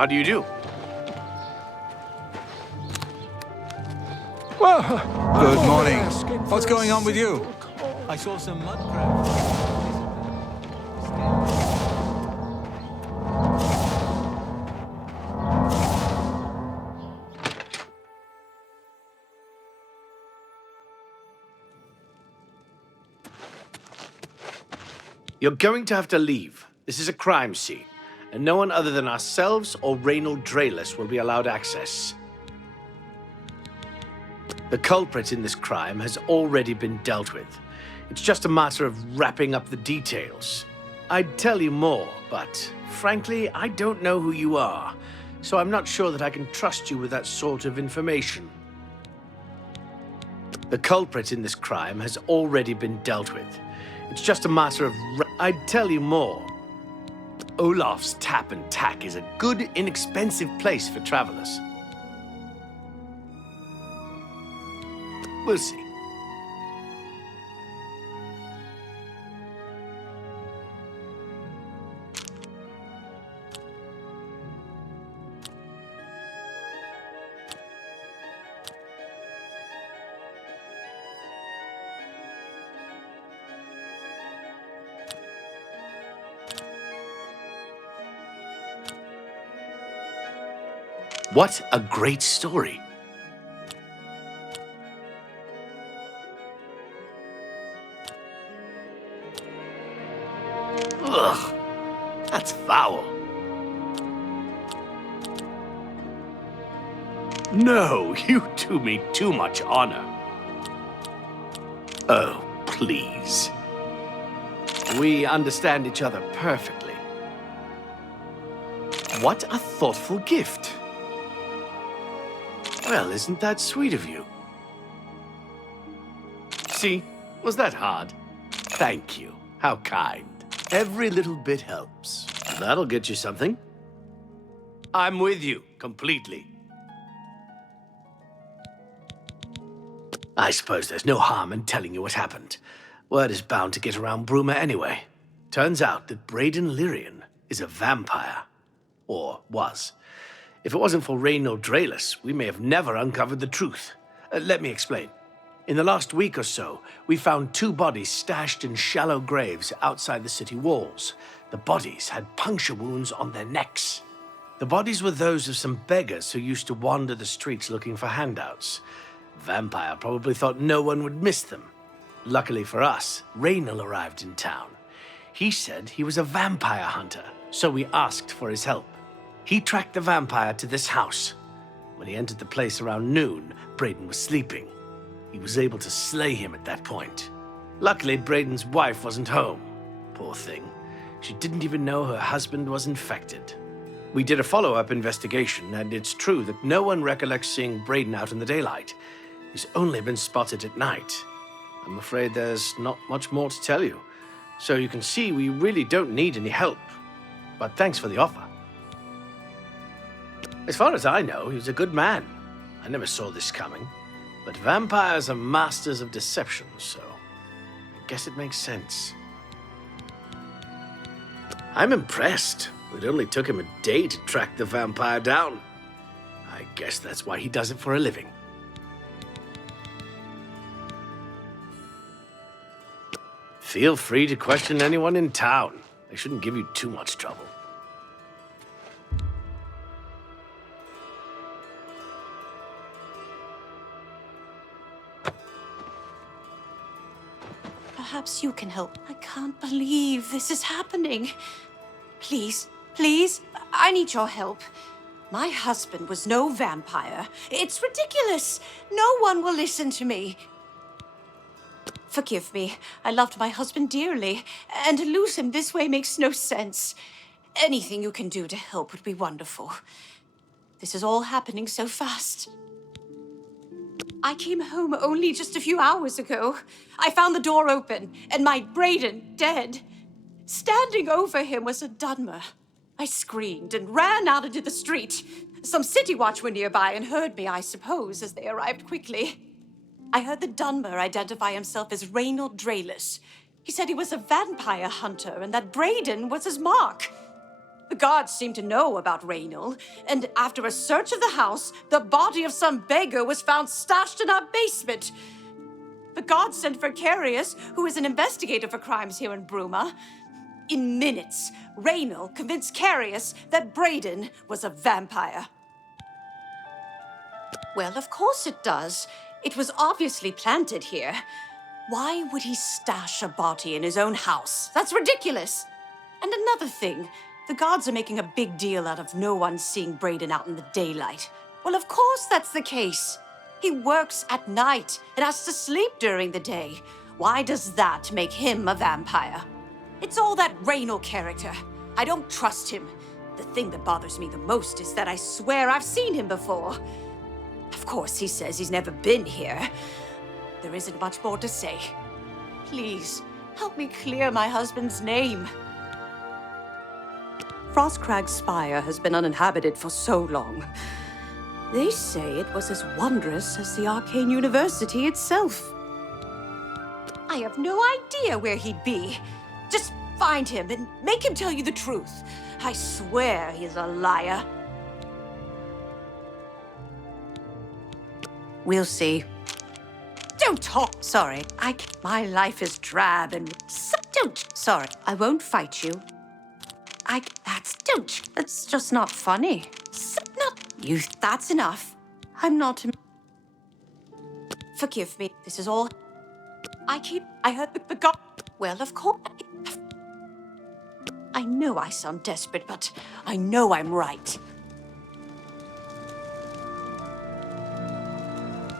How do you do? Well, Good morning. What's going on with you? I saw some mud crabs. You're going to have to leave. This is a crime scene, and no one other than ourselves or Reynold Drayless will be allowed access. The culprit in this crime has already been dealt with. It's just a matter of wrapping up the details. I'd tell you more, but frankly, I don't know who you are, so I'm not sure that I can trust you with that sort of information. The culprit in this crime has already been dealt with. It's just a matter of... I'd tell you more. Olaf's Tap and Tack is a good, inexpensive place for travelers. We'll see. What a great story. Ugh, that's foul. No, you do me too much honor. Oh, please. We understand each other perfectly. What a thoughtful gift. Well, isn't that sweet of you? See, was that hard? Thank you. How kind. Every little bit helps. That'll get you something. I'm with you, completely. I suppose there's no harm in telling you what happened. Word is bound to get around Bruma anyway. Turns out that Braden Lyrian is a vampire. Or was. If it wasn't for Reynold Drayless, we may have never uncovered the truth. Let me explain. In the last week or so, we found 2 bodies stashed in shallow graves outside the city walls. The bodies had puncture wounds on their necks. The bodies were those of some beggars who used to wander the streets looking for handouts. Vampire probably thought no one would miss them. Luckily for us, Reynold arrived in town. He said he was a vampire hunter, so we asked for his help. He tracked the vampire to this house. When he entered the place around noon, Braden was sleeping. He was able to slay him at that point. Luckily, Braden's wife wasn't home. Poor thing. She didn't even know her husband was infected. We did a follow-up investigation, and it's true that no one recollects seeing Braden out in the daylight. He's only been spotted at night. I'm afraid there's not much more to tell you. So you can see we really don't need any help. But thanks for the offer. As far as I know, he was a good man. I never saw this coming. But vampires are masters of deception, so I guess it makes sense. I'm impressed. It only took him a day to track the vampire down. I guess that's why he does it for a living. Feel free to question anyone in town. They shouldn't give you too much trouble. Perhaps you can help. I can't believe this is happening. Please, please, I need your help. My husband was no vampire. It's ridiculous. No one will listen to me. Forgive me. I loved my husband dearly, and to lose him this way makes no sense. Anything you can do to help would be wonderful. This is all happening so fast. I came home only just a few hours ago. I found the door open, and my Braden dead. Standing over him was a Dunmer. I screamed and ran out into the street. Some city watch were nearby and heard me, I suppose, as they arrived quickly. I heard the Dunmer identify himself as Reynold Drayless. He said he was a vampire hunter and that Braden was his mark. The guards seem to know about Raynal, and after a search of the house, the body of some beggar was found stashed in our basement. The guards sent for Carius, who is an investigator for crimes here in Bruma. In minutes, Raynal convinced Carius that Braden was a vampire. Well, of course it does. It was obviously planted here. Why would he stash a body in his own house? That's ridiculous. And another thing, the guards are making a big deal out of no one seeing Braden out in the daylight. Well, of course that's the case. He works at night and has to sleep during the day. Why does that make him a vampire? It's all that Raynal character. I don't trust him. The thing that bothers me the most is that I swear I've seen him before. Of course, he says he's never been here. There isn't much more to say. Please, help me clear my husband's name. Frostcrag's spire has been uninhabited for so long. They say it was as wondrous as the Arcane University itself. I have no idea where he'd be. Just find him and make him tell you the truth. I swear he's a liar. We'll see. Don't talk. Sorry, my life is drab and... Sorry, I won't fight you. That's just not funny. That's enough. I'm not... Forgive me, this is all... I heard the God... Well, of course... I know I sound desperate, but I know I'm right.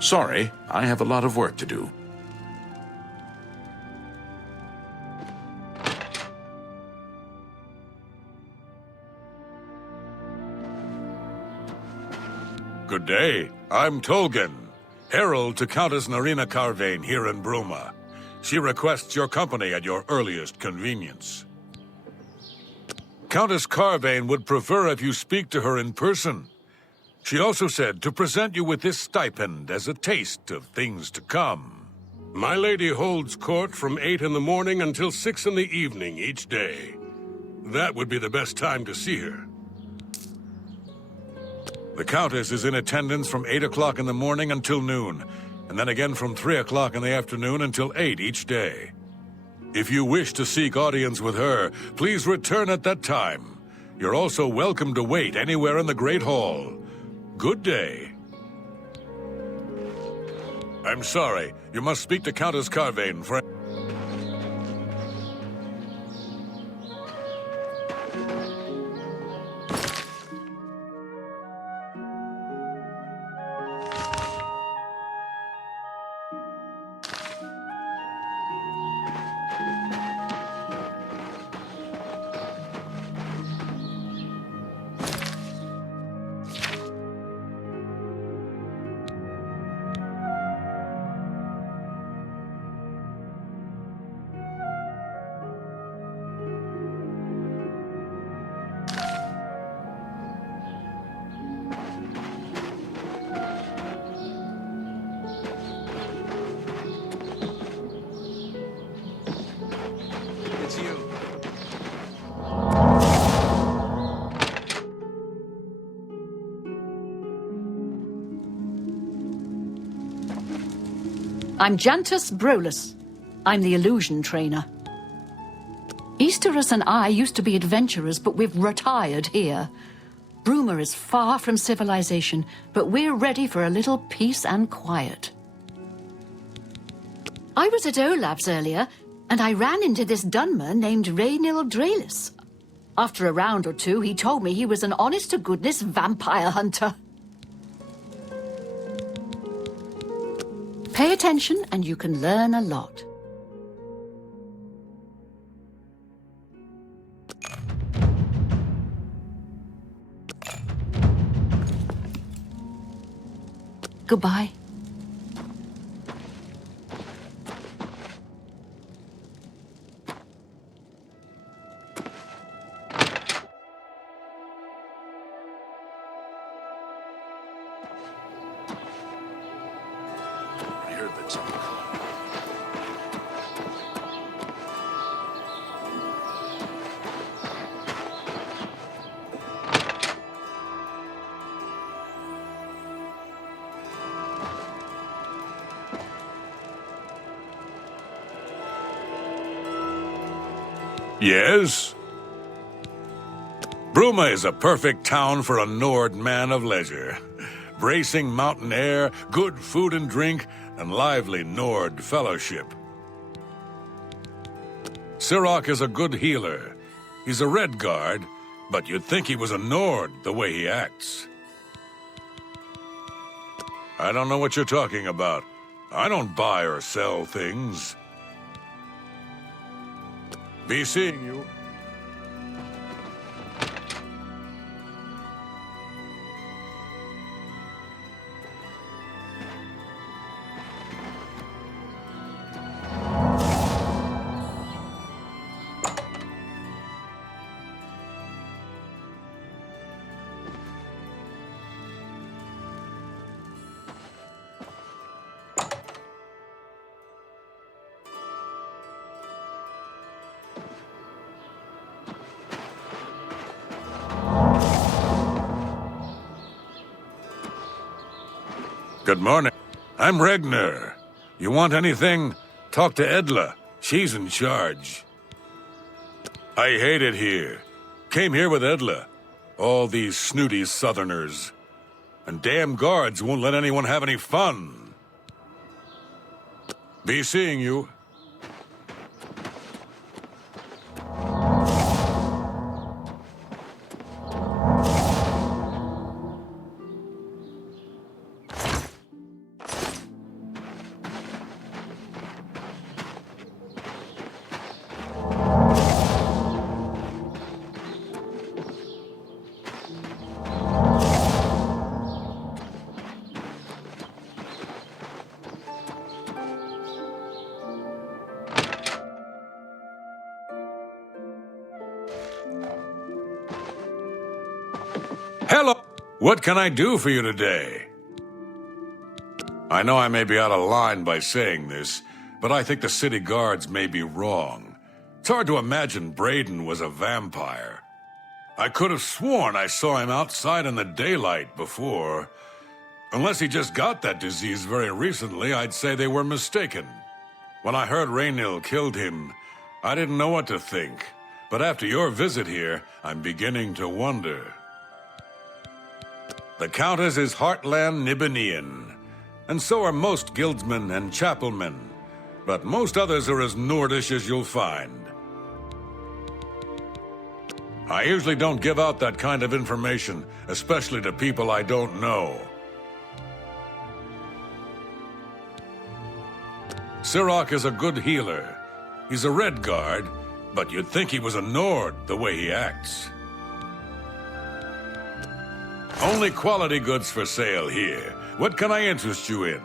Sorry, I have a lot of work to do. Good day. I'm Tolgan, herald to Countess Narina Carvane here in Bruma. She requests your company at your earliest convenience. Countess Carvane would prefer if you speak to her in person. She also said to present you with this stipend as a taste of things to come. My lady holds court from 8 in the morning until 6 in the evening each day. That would be the best time to see her. The Countess is in attendance from 8 o'clock in the morning until noon, and then again from 3 o'clock in the afternoon until 8 each day. If you wish to seek audience with her, please return at that time. You're also welcome to wait anywhere in the Great Hall. Good day. I'm sorry. You must speak to Countess Carvane for... It's you. I'm Jantus Brolus. I'm the illusion trainer. Easterus and I used to be adventurers, but we've retired here. Bruma is far from civilization, but we're ready for a little peace and quiet. I was at Olaf's earlier, and I ran into this Dunmer named Raynal Draelis. After a round or two, he told me he was an honest-to-goodness vampire hunter. Pay attention, and you can learn a lot. Goodbye. I heard that someone called. Yes? Bruma is a perfect town for a Nord man of leisure. Bracing mountain air, good food and drink, and lively Nord fellowship. Sirach is a good healer. He's a Red Guard, but you'd think he was a Nord the way he acts. I don't know what you're talking about. I don't buy or sell things. Be seeing you. Good morning. I'm Regner. You want anything? Talk to Edla. She's in charge. I hate it here. Came here with Edla. All these snooty southerners. And damn guards won't let anyone have any fun. Be seeing you. Hello! What can I do for you today? I know I may be out of line by saying this, but I think the city guards may be wrong. It's hard to imagine Braden was a vampire. I could have sworn I saw him outside in the daylight before. Unless he just got that disease very recently, I'd say they were mistaken. When I heard Raynil killed him, I didn't know what to think. But after your visit here, I'm beginning to wonder. The Countess is Heartland Nibenian, and so are most guildsmen and chapelmen, but most others are as Nordish as you'll find. I usually don't give out that kind of information, especially to people I don't know. Sirach is a good healer. He's a Red Guard, but you'd think he was a Nord the way he acts. Only quality goods for sale here. What can I interest you in?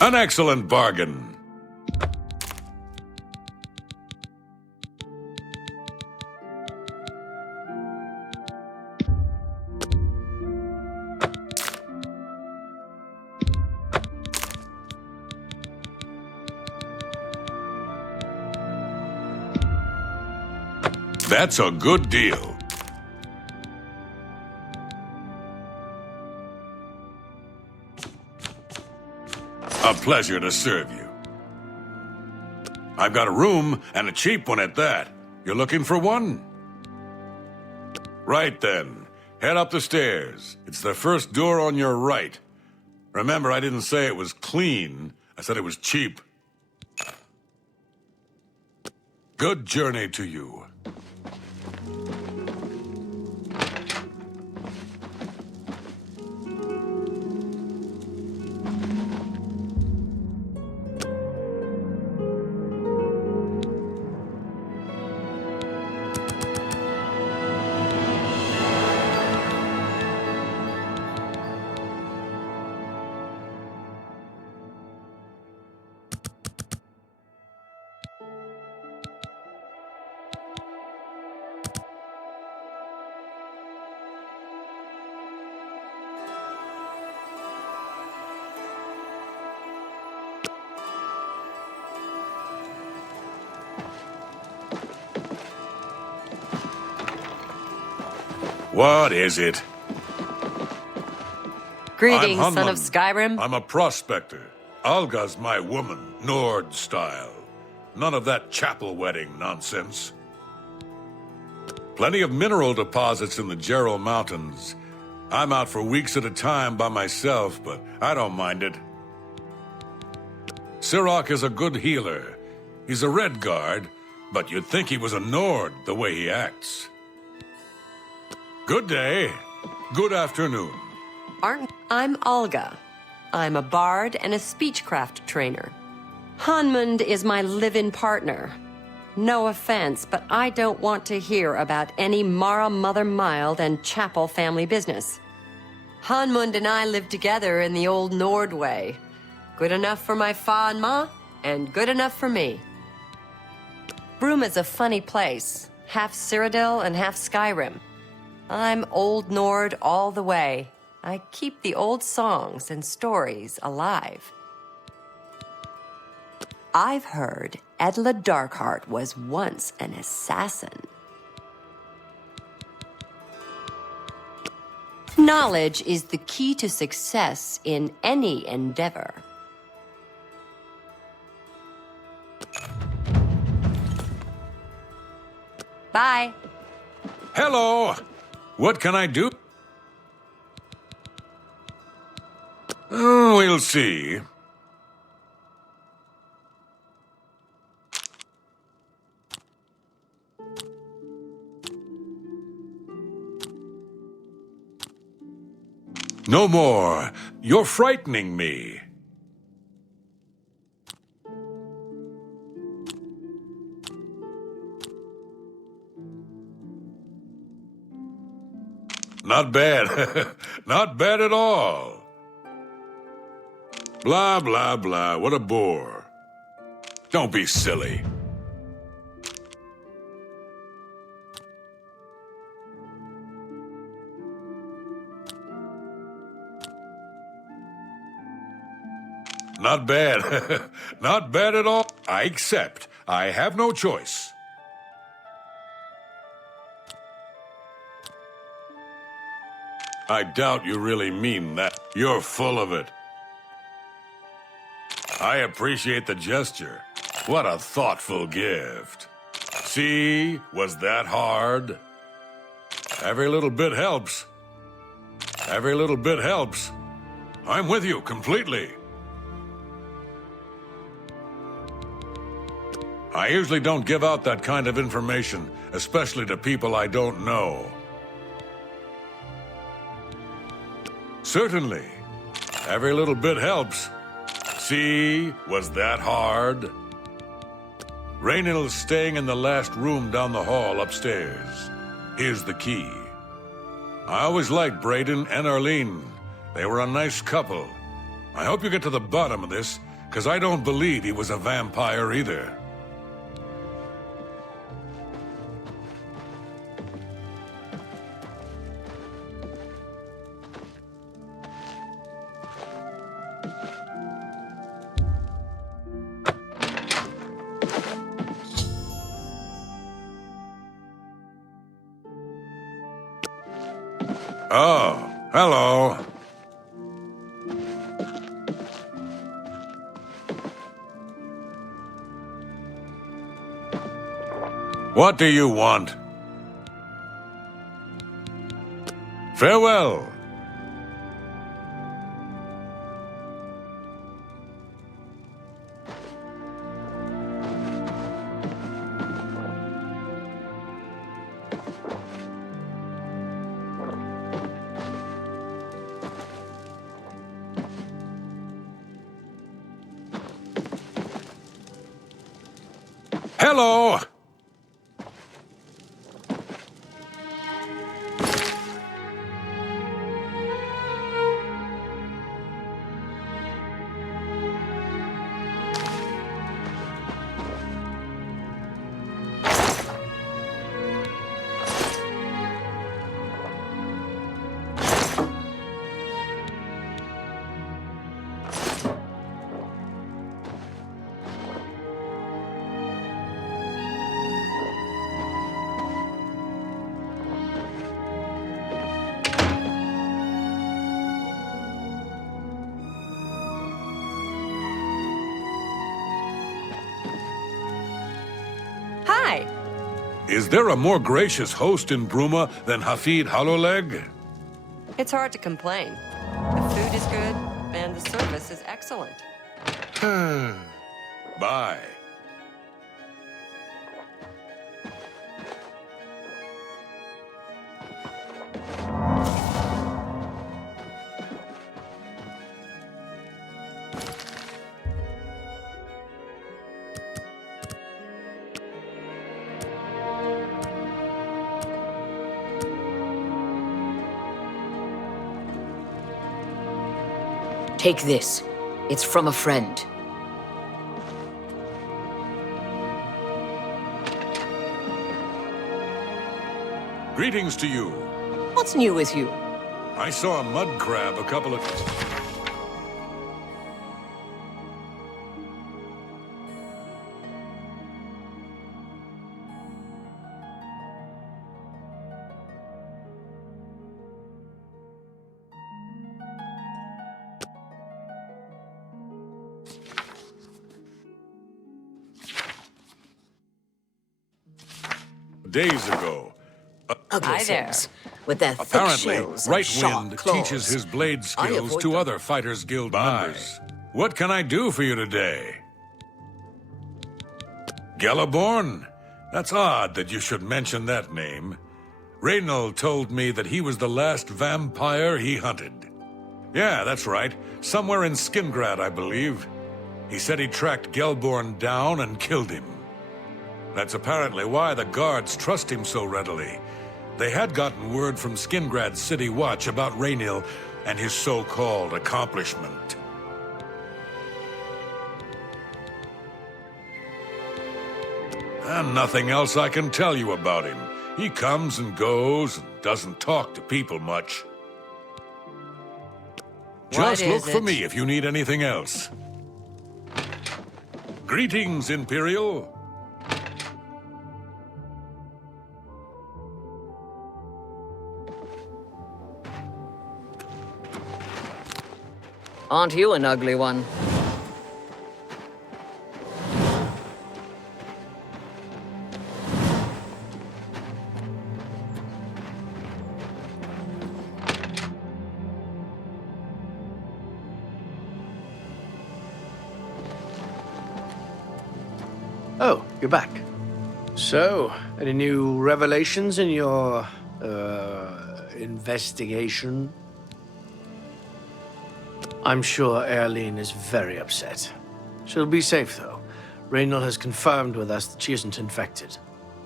An excellent bargain. That's a good deal. A pleasure to serve you. I've got a room, and a cheap one at that. You're looking for one? Right then. Head up the stairs. It's the first door on your right. Remember, I didn't say it was clean. I said it was cheap. Good journey to you. What is it? Greetings, I'm son of Hunman. Skyrim. I'm a prospector. Alga's my woman, Nord style. None of that chapel wedding nonsense. Plenty of mineral deposits in the Gerald Mountains. I'm out for weeks at a time by myself, but I don't mind it. Sirach is a good healer. He's a Red Guard, but you'd think he was a Nord the way he acts. Good day. Good afternoon. I'm Olga. I'm a bard and a speechcraft trainer. Hanmund is my live-in partner. No offense, but I don't want to hear about any Mara Mother Mild and Chapel family business. Hanmund and I live together in the old Nord way. Good enough for my fa and ma, and good enough for me. Bruma's a funny place. Half Cyrodiil and half Skyrim. I'm Old Nord all the way. I keep the old songs and stories alive. I've heard Edla Darkheart was once an assassin. Knowledge is the key to success in any endeavor. Bye. Hello! What can I do? Oh, we'll see. No more. You're frightening me. Not bad. Not bad at all. Blah, blah, blah. What a bore. Don't be silly. Not bad. Not bad at all. I accept. I have no choice. I doubt you really mean that. You're full of it. I appreciate the gesture. What a thoughtful gift. See, was that hard? Every little bit helps. Every little bit helps. I'm with you completely. I usually don't give out that kind of information, especially to people I don't know. Certainly. Every little bit helps. See, was that hard? Raynill's staying in the last room down the hall upstairs. Here's the key. I always liked Brayden and Arlene. They were a nice couple. I hope you get to the bottom of this, because I don't believe he was a vampire either. Oh, hello. What do you want? Farewell. Hello! Is there a more gracious host in Bruma than Hafid Hollowleg? It's hard to complain. The food is good, and the service is excellent. Bye. Take this. It's from a friend. Greetings to you. What's new with you? I saw a mud crab a couple of... days ago. Ugly Hi there. things. With their thick Apparently, shells and Right sharp Wind claws. teaches his blade I skills avoid to them. other Fighters Guild members. What can I do for you today? Galaborn? That's odd that you should mention that name. Reynald told me that he was the last vampire he hunted. Yeah, that's right. Somewhere in Skingrad, I believe. He said he tracked Gelborn down and killed him. That's apparently why the guards trust him so readily. They had gotten word from Skingrad's City Watch about Raynil and his so-called accomplishment. And nothing else I can tell you about him. He comes and goes and doesn't talk to people much. Just What look is for it? me if you need anything else. Greetings, Imperial. Aren't you an ugly one? Oh, you're back. So, any new revelations in your, investigation? I'm sure Erlene is very upset. She'll be safe, though. Raynal has confirmed with us that she isn't infected.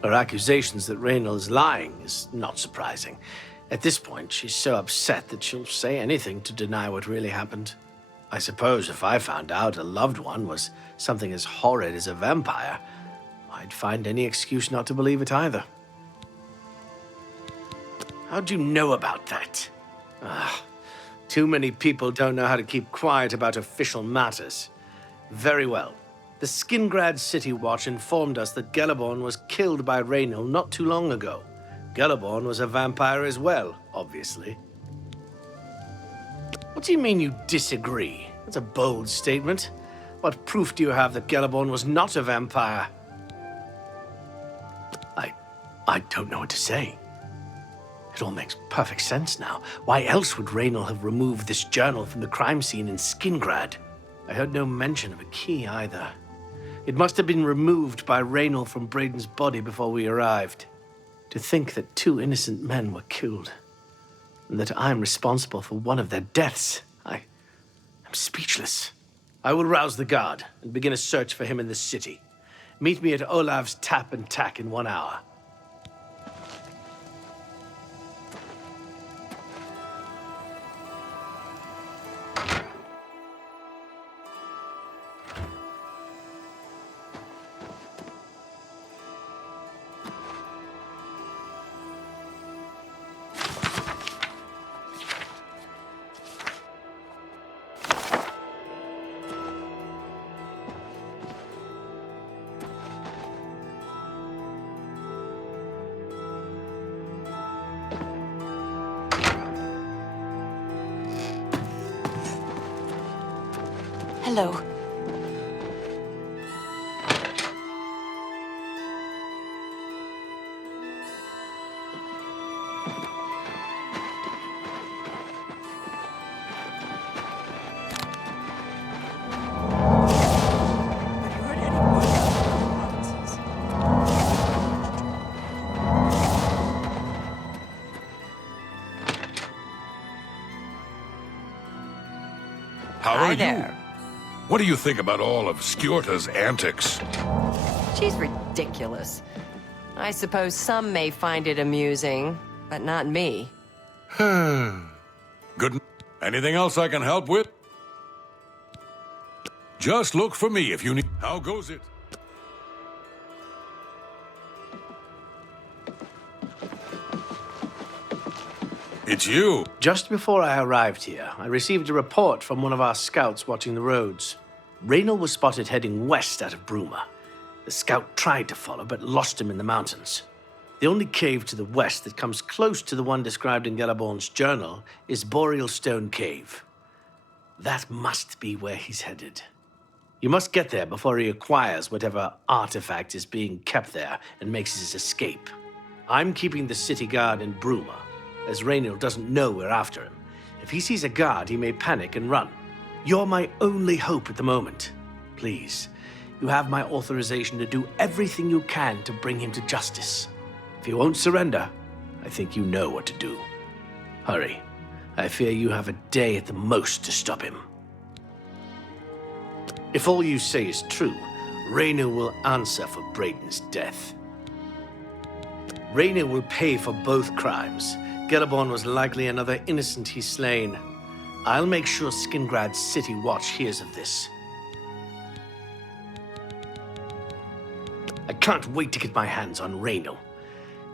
Her accusations that Raynal is lying is not surprising. At this point, she's so upset that she'll say anything to deny what really happened. I suppose if I found out a loved one was something as horrid as a vampire, I'd find any excuse not to believe it either. How'd you know about that? Too many people don't know how to keep quiet about official matters. Very well. The Skingrad City Watch informed us that Galaborn was killed by Raynal not too long ago. Galaborn was a vampire as well, obviously. What do you mean you disagree? That's a bold statement. What proof do you have that Galaborn was not a vampire? I don't know what to say. It all makes perfect sense now. Why else would Raynal have removed this journal from the crime scene in Skingrad? I heard no mention of a key either. It must have been removed by Raynal from Braden's body before we arrived. To think that 2 innocent men were killed, and that I'm responsible for one of their deaths, I'm speechless. I will rouse the guard and begin a search for him in the city. Meet me at Olav's Tap and Tack in 1 hour. Hello. How Hi are there. you? What do you think about all of Skjorta's antics? She's ridiculous. I suppose some may find it amusing, but not me. Good. Anything else I can help with? Just look for me if you need... How goes it? It's you. Just before I arrived here, I received a report from one of our scouts watching the roads. Raynor was spotted heading west out of Bruma. The scout tried to follow, but lost him in the mountains. The only cave to the west that comes close to the one described in Galaborn's journal is Boreal Stone Cave. That must be where he's headed. You must get there before he acquires whatever artifact is being kept there and makes his escape. I'm keeping the city guard in Bruma, as Raynor doesn't know we're after him. If he sees a guard, he may panic and run. You're my only hope at the moment. Please, you have my authorization to do everything you can to bring him to justice. If he won't surrender, I think you know what to do. Hurry. I fear you have a day at the most to stop him. If all you say is true, Raynor will answer for Brayden's death. Raynor will pay for both crimes. Galaborn was likely another innocent he's slain. I'll make sure Skingrad's City Watch hears of this. I can't wait to get my hands on Raynor.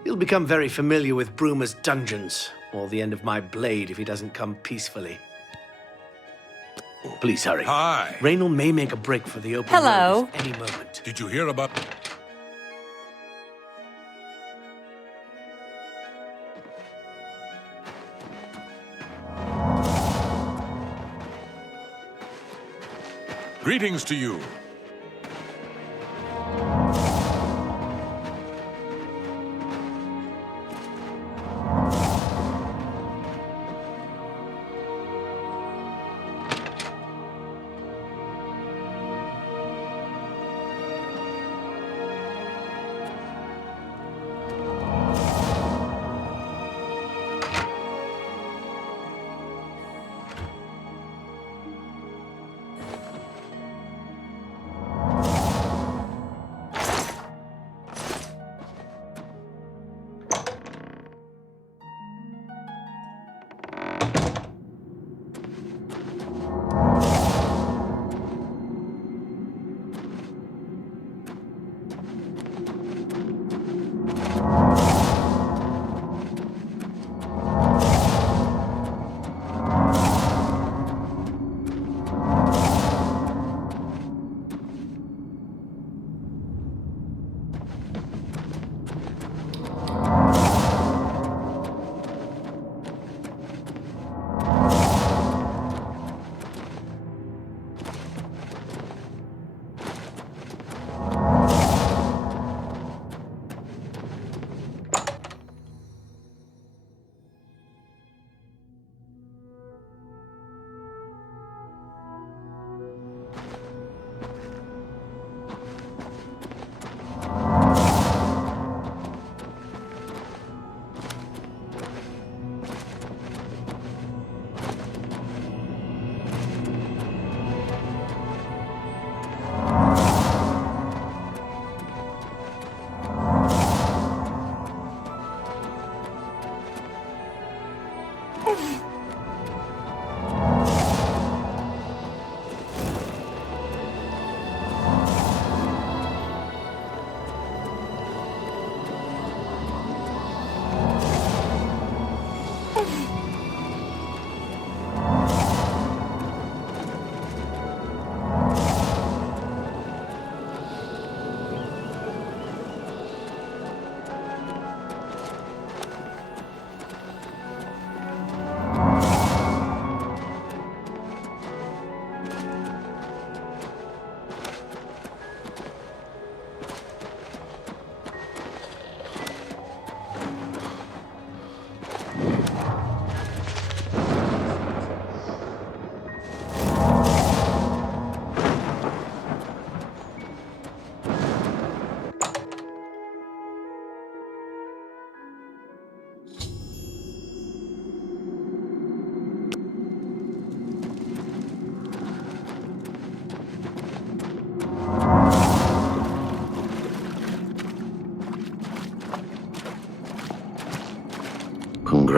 He'll become very familiar with Bruma's dungeons, or the end of my blade if he doesn't come peacefully. Please hurry. Hi. Raynor may make a break for the open Hello. road at any moment. Did you hear about... Greetings to you.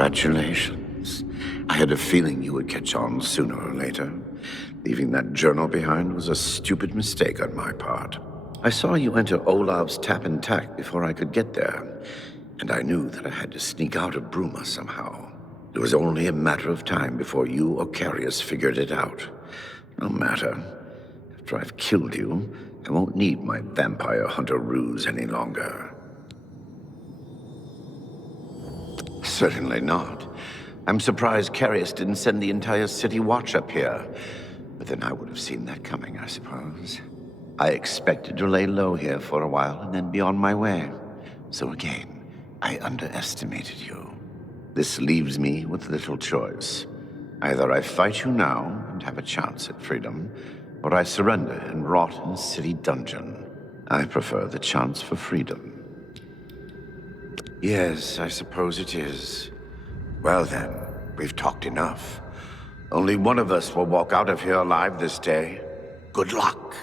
Congratulations. I had a feeling you would catch on sooner or later. Leaving that journal behind was a stupid mistake on my part. I saw you enter Olav's tap and tack before I could get there, and I knew that I had to sneak out of Bruma somehow. It was only a matter of time before you or Carius figured it out. No matter. After I've killed you, I won't need my vampire hunter ruse any longer. Certainly not. I'm surprised Carius didn't send the entire city watch up here. But then I would have seen that coming, I suppose. I expected to lay low here for a while and then be on my way. So again, I underestimated you. This leaves me with little choice. Either I fight you now and have a chance at freedom, or I surrender and rot in a city dungeon. I prefer the chance for freedom. Yes, I suppose it is. Well then, we've talked enough. Only one of us will walk out of here alive this day. Good luck.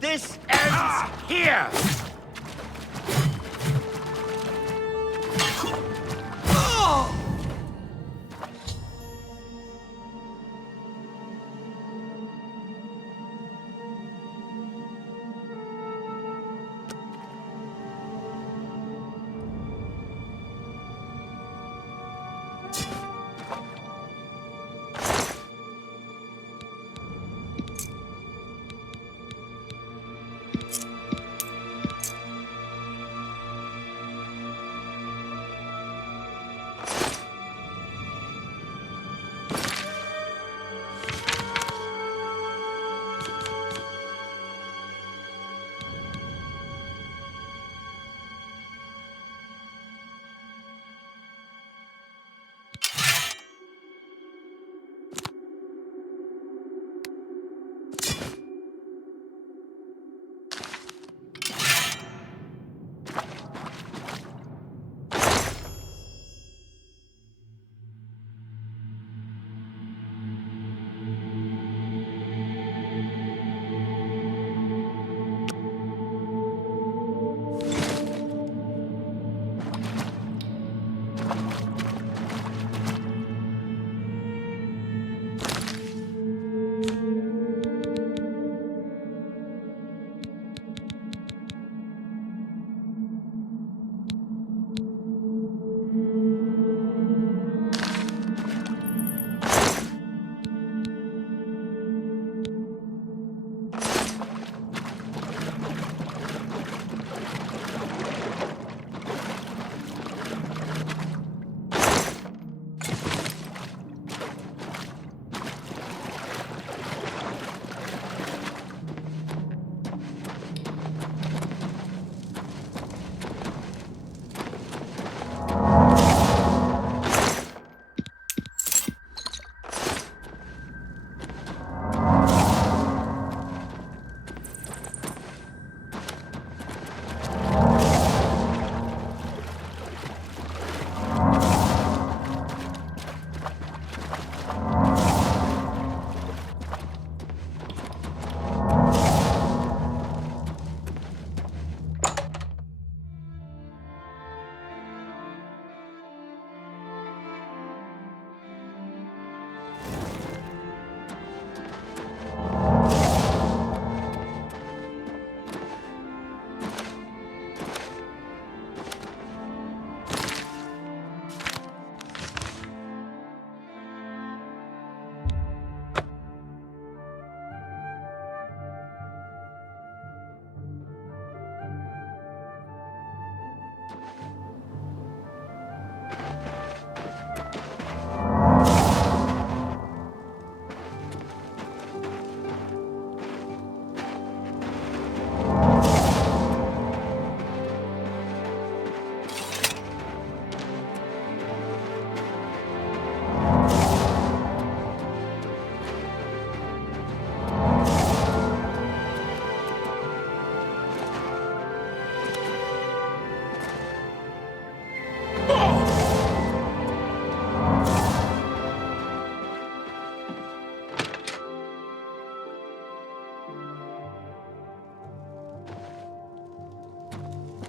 This ends here!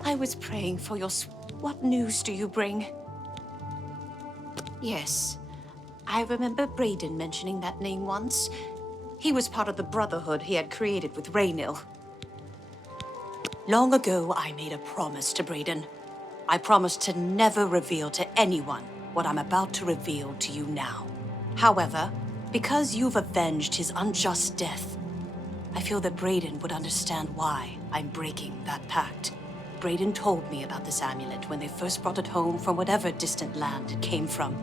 I was praying for your... What news do you bring? Yes, I remember Brayden mentioning that name once. He was part of the Brotherhood he had created with Raynil. Long ago, I made a promise to Brayden. I promised to never reveal to anyone what I'm about to reveal to you now. However, because you've avenged his unjust death, I feel that Brayden would understand why I'm breaking that pact. Brayden told me about this amulet when they first brought it home from whatever distant land it came from.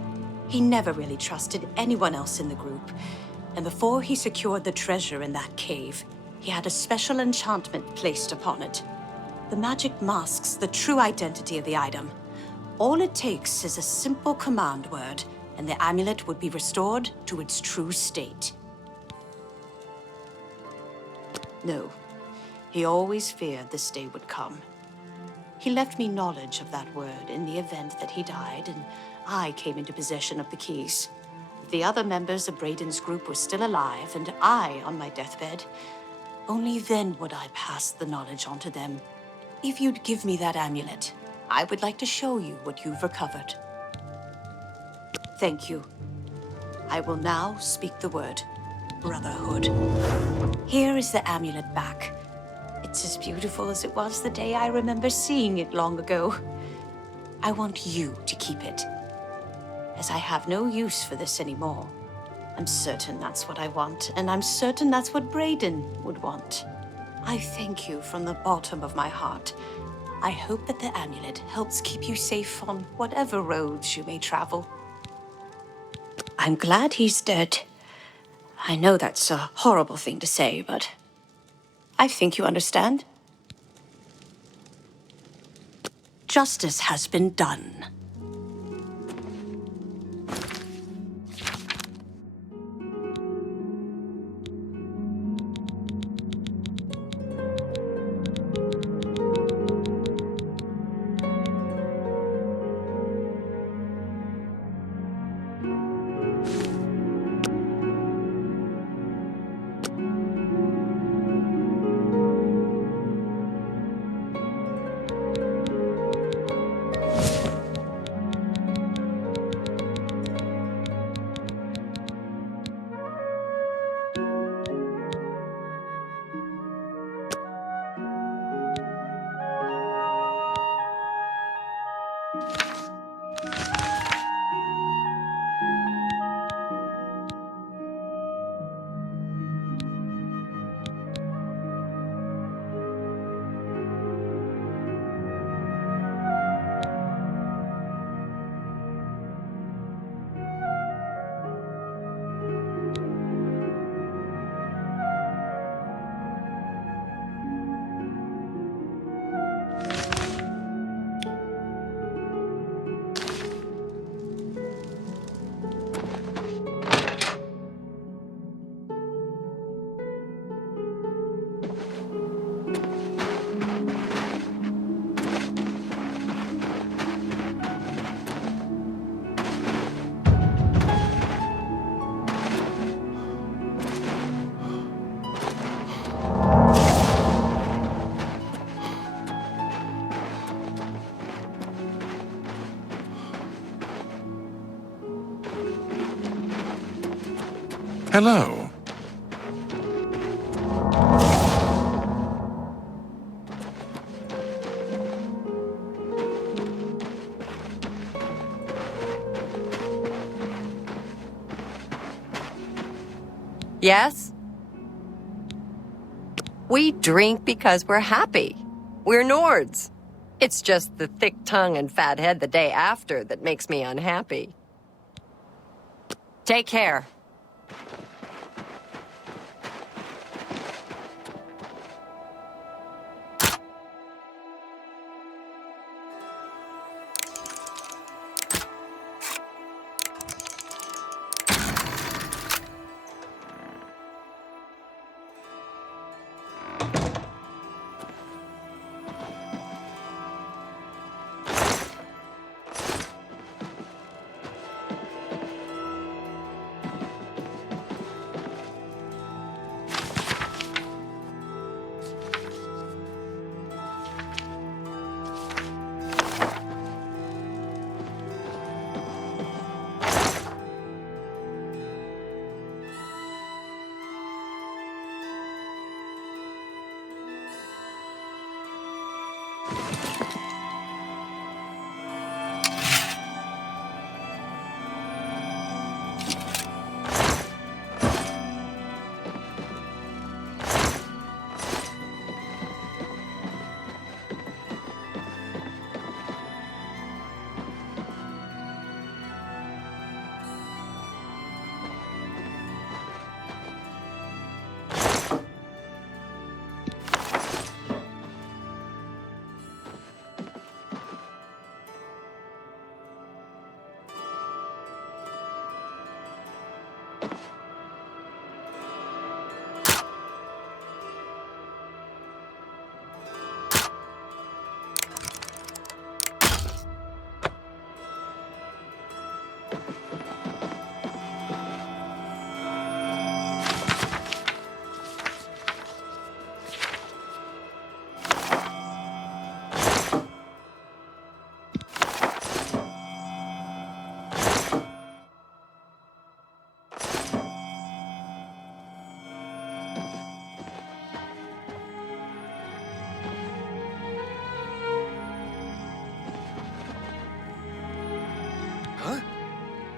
He never really trusted anyone else in the group, and before he secured the treasure in that cave, he had a special enchantment placed upon it. The magic masks the true identity of the item. All it takes is a simple command word, and the amulet would be restored to its true state. No, he always feared this day would come. He left me knowledge of that word in the event that he died, and I came into possession of the keys. If the other members of Brayden's group were still alive, and I on my deathbed, only then would I pass the knowledge on to them. If you'd give me that amulet, I would like to show you what you've recovered. Thank you. I will now speak the word Brotherhood. Here is the amulet back. It's as beautiful as it was the day I remember seeing it long ago. I want you to keep it, as I have no use for this anymore. I'm certain that's what I want, and I'm certain that's what Brayden would want. I thank you from the bottom of my heart. I hope that the amulet helps keep you safe on whatever roads you may travel. I'm glad he's dead. I know that's a horrible thing to say, but I think you understand. Justice has been done. Hello. Yes? We drink because we're happy. We're Nords. It's just the thick tongue and fat head the day after that makes me unhappy. Take care.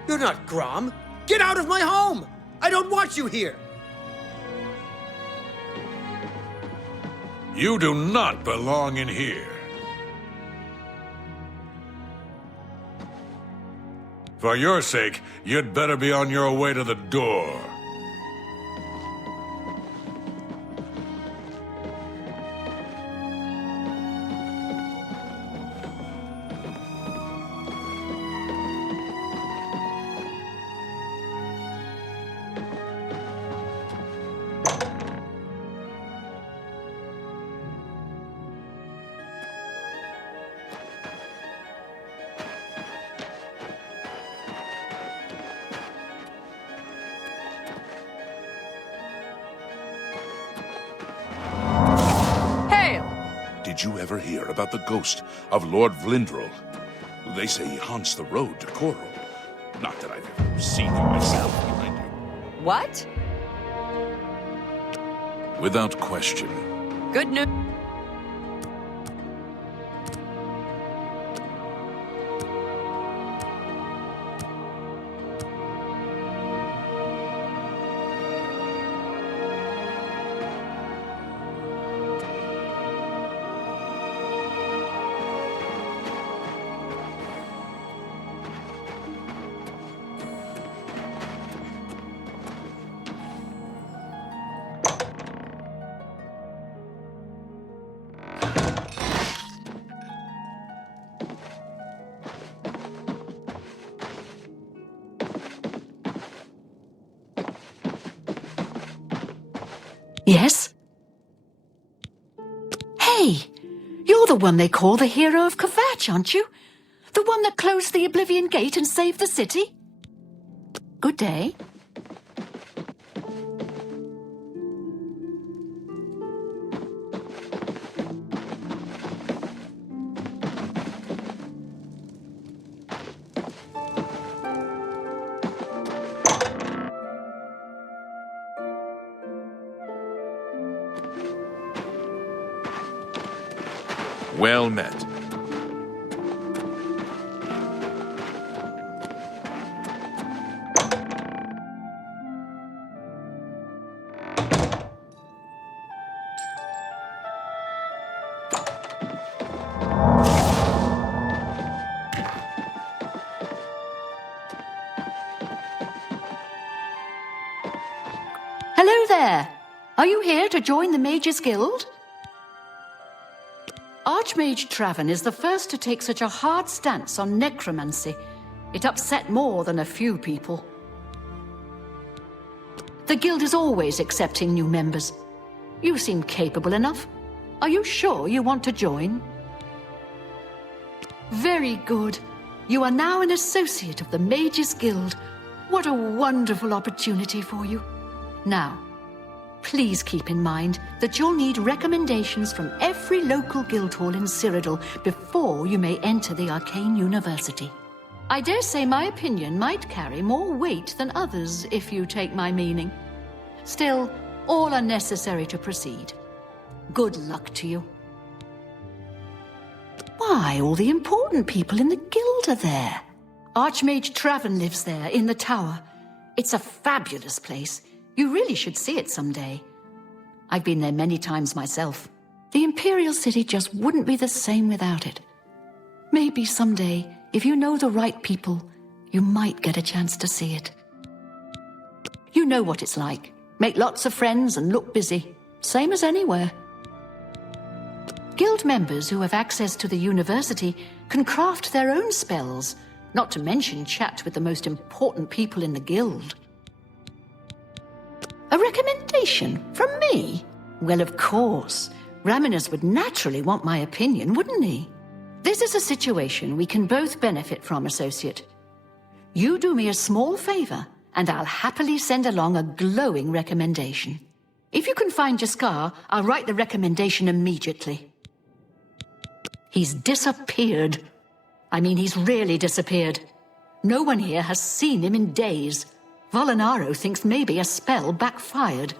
You're not Grom. Get out of my home! I don't want you here! You do not belong in here. For your sake, you'd better be on your way to the door. Did you ever hear about the ghost of Lord Vlindrel? They say he haunts the road to Coral. Not that I've ever seen him myself, mind you. What? Without question. Good news. Yes? Hey! You're the one they call the hero of Kvatch, aren't you? The one that closed the Oblivion Gate and saved the city? Good day. Well met. Hello there! Are you here to join the Mages Guild? Archmage Traven is the first to take such a hard stance on necromancy. It upset more than a few people. The guild is always accepting new members. You seem capable enough. Are you sure you want to join? Very good. You are now an associate of the Mages Guild. What a wonderful opportunity for you. Now, please keep in mind that you'll need recommendations from every local guild hall in Cyrodiil before you may enter the Arcane University. I dare say my opinion might carry more weight than others, if you take my meaning. Still, all are necessary to proceed. Good luck to you. Why, all the important people in the guild are there. Archmage Traven lives there, in the tower. It's a fabulous place. You really should see it someday. I've been there many times myself. The Imperial City just wouldn't be the same without it. Maybe someday, if you know the right people, you might get a chance to see it. You know what it's like. Make lots of friends and look busy. Same as anywhere. Guild members who have access to the university can craft their own spells, not to mention chat with the most important people in the guild. A recommendation from me? Well, of course. Raminus would naturally want my opinion, wouldn't he? This is a situation we can both benefit from, associate. You do me a small favor, and I'll happily send along a glowing recommendation. If you can find Jaskar, I'll write the recommendation immediately. He's disappeared. I mean, he's really disappeared. No one here has seen him in days. Volinaro thinks maybe a spell backfired.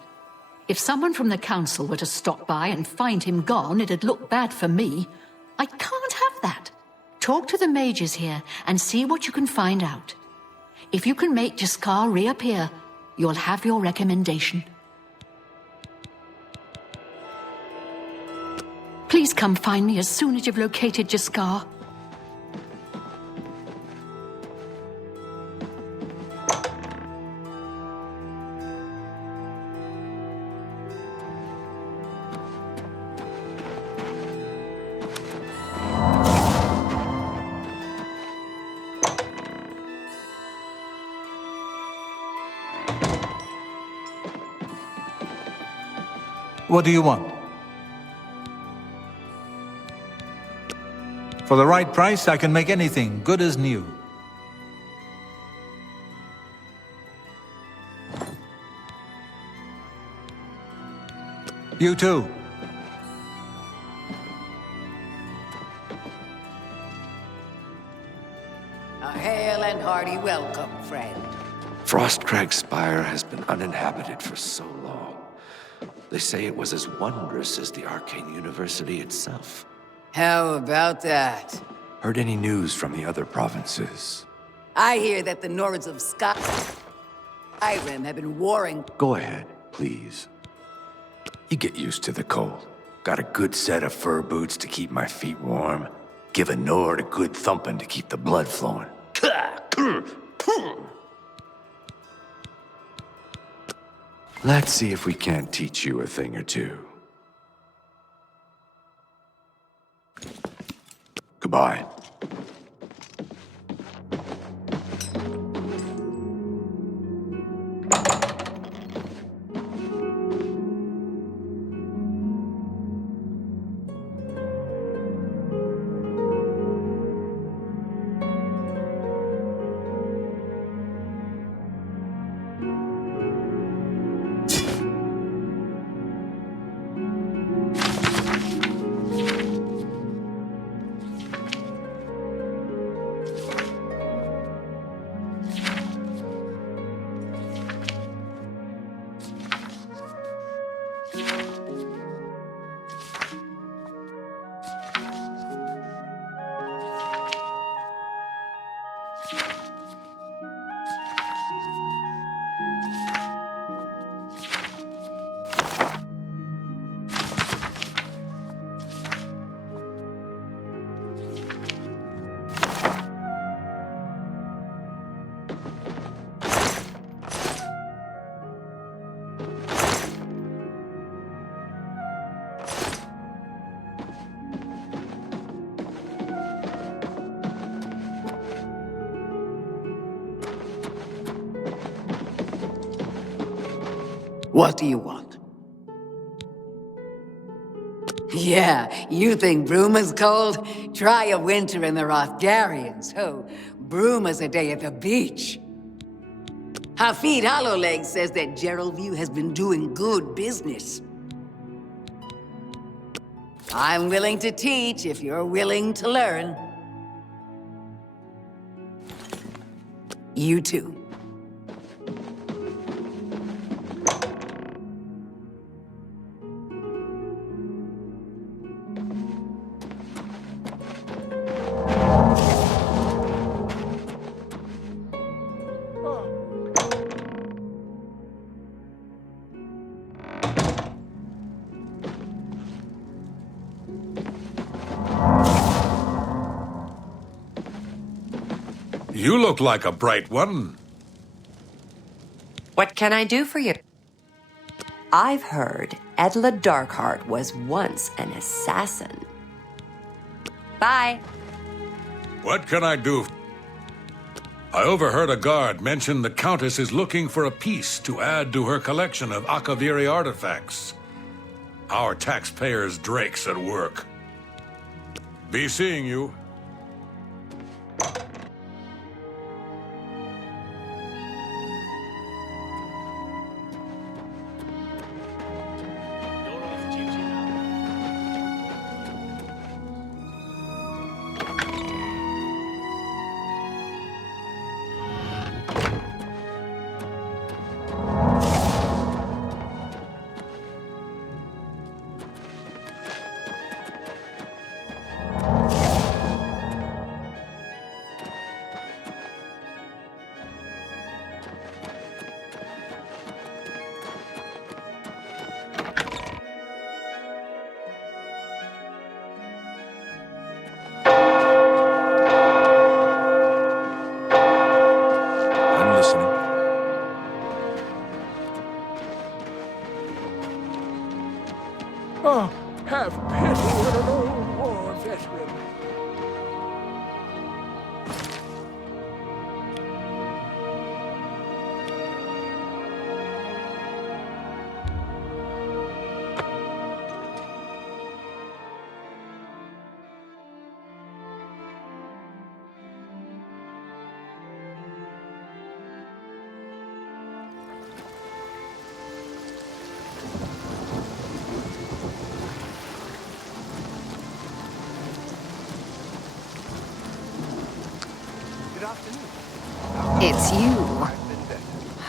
If someone from the council were to stop by and find him gone, it'd look bad for me. I can't have that. Talk to the mages here and see what you can find out. If you can make Jaskar reappear, you'll have your recommendation. Please come find me as soon as you've located Jaskar. What do you want? For the right price, I can make anything good as new. You too. A hail and hearty welcome, friend. Frostcrag Spire has been uninhabited for so long. They say it was as wondrous as the Arcane University itself. How about that? Heard any news from the other provinces? I hear that the Nords of Skyrim have been warring. Go ahead, please. You get used to the cold. Got a good set of fur boots to keep my feet warm. Give a Nord a good thumping to keep the blood flowing. Let's see if we can't teach you a thing or two. Goodbye. What do you want? Yeah, you think Bruma's cold? Try a winter in the Rothgarians. Oh, Bruma's a day at the beach. Hafid Hollowlegs says that Geraldview has been doing good business. I'm willing to teach if you're willing to learn. You too. You look like a bright one. What can I do for you? I've heard Edla Darkheart was once an assassin. Bye. What can I do? I overheard a guard mention the Countess is looking for a piece to add to her collection of Akaviri artifacts. Our taxpayers' Drake's at work. Be seeing you. It's you.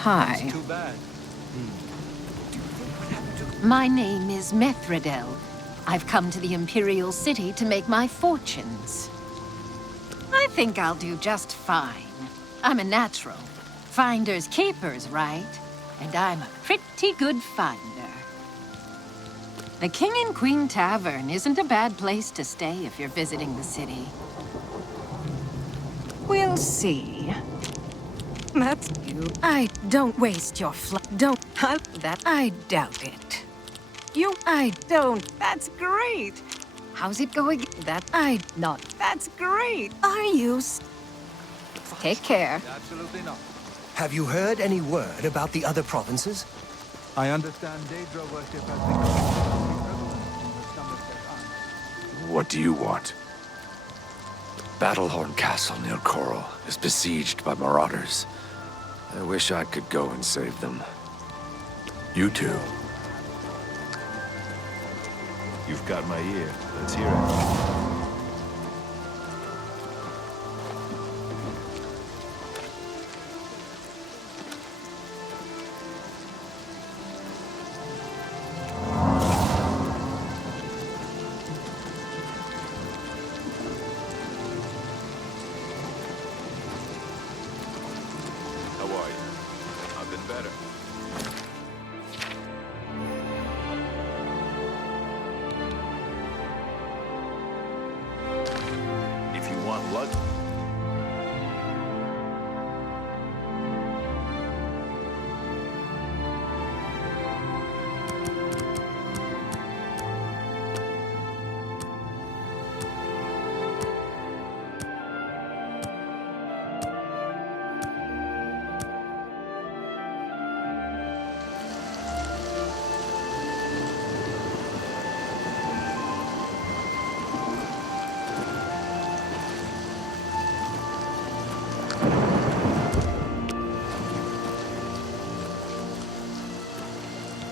Hi. My name is Methridel. I've come to the Imperial City to make my fortunes. I think I'll do just fine. I'm a natural. Finders keepers, right? And I'm a pretty good finder. The King and Queen Tavern isn't a bad place to stay if you're visiting the city. We'll see. That's you. Don't waste your don't. I doubt it. That's great. How's it going? That's great. Are you? Take care. Absolutely not. Have you heard any word about the other provinces? I understand Daedra worship has become prevalent in some of their arts. What do you want? Battlehorn Castle near Coral is besieged by marauders. I wish I could go and save them. You two. You've got my ear. Let's hear it.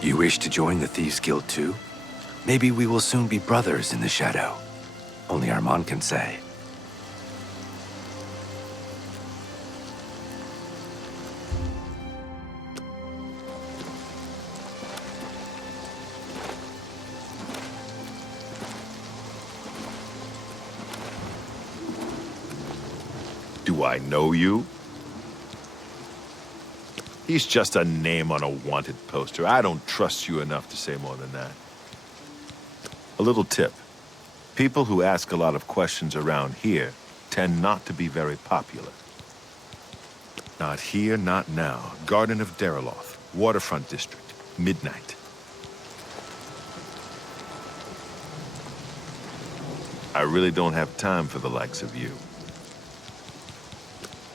You wish to join the Thieves Guild too? Maybe we will soon be brothers in the shadow. Only Armand can say. Do I know you? He's just a name on a wanted poster. I don't trust you enough to say more than that. A little tip. People who ask a lot of questions around here tend not to be very popular. Not here, not now. Garden of Deriloth, Waterfront District, midnight. I really don't have time for the likes of you.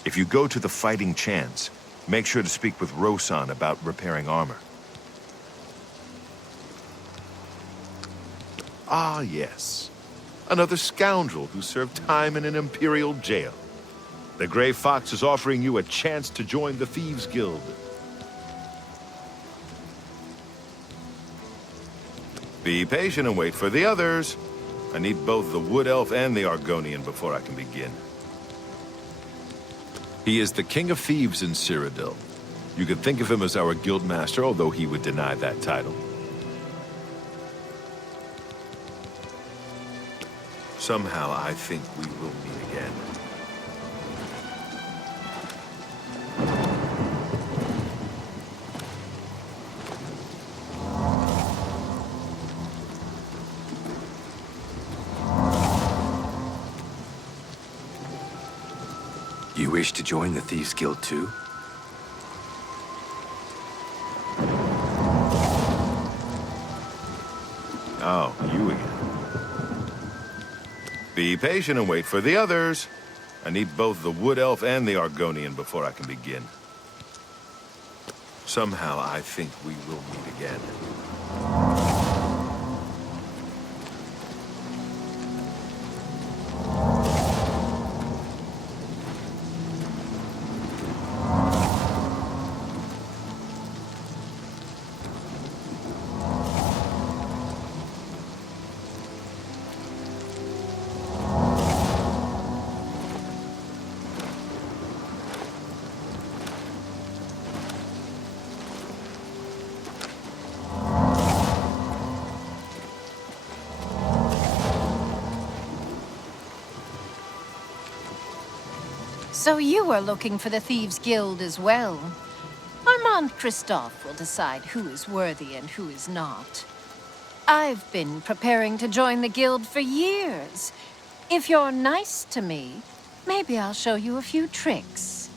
If you go to the Fighting Chance, make sure to speak with Rosan about repairing armor. Ah, yes. Another scoundrel who served time in an Imperial jail. The Grey Fox is offering you a chance to join the Thieves Guild. Be patient and wait for the others. I need both the Wood Elf and the Argonian before I can begin. He is the King of Thieves in Cyrodiil. You could think of him as our guildmaster, although he would deny that title. Somehow, I think we will meet again. You wish to join the Thieves Guild too? Oh, you again. Be patient and wait for the others. I need both the Wood Elf and the Argonian before I can begin. Somehow, I think we will meet again. So you are looking for the Thieves' Guild as well. Armand Christophe will decide who is worthy and who is not. I've been preparing to join the guild for years. If you're nice to me, maybe I'll show you a few tricks.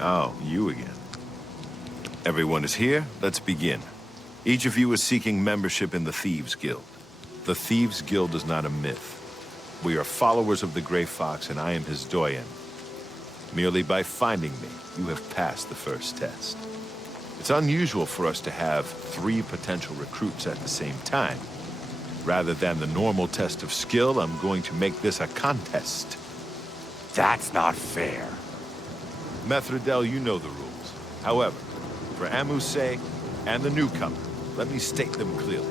Oh, you again. Everyone is here. Let's begin. Each of you is seeking membership in the Thieves' Guild. The Thieves' Guild is not a myth. We are followers of the Grey Fox, and I am his doyen. Merely by finding me, you have passed the first test. It's unusual for us to have 3 potential recruits at the same time. Rather than the normal test of skill, I'm going to make this a contest. That's not fair. Methredel, you know the rules. However, for Amu's sake and the newcomer, let me state them clearly.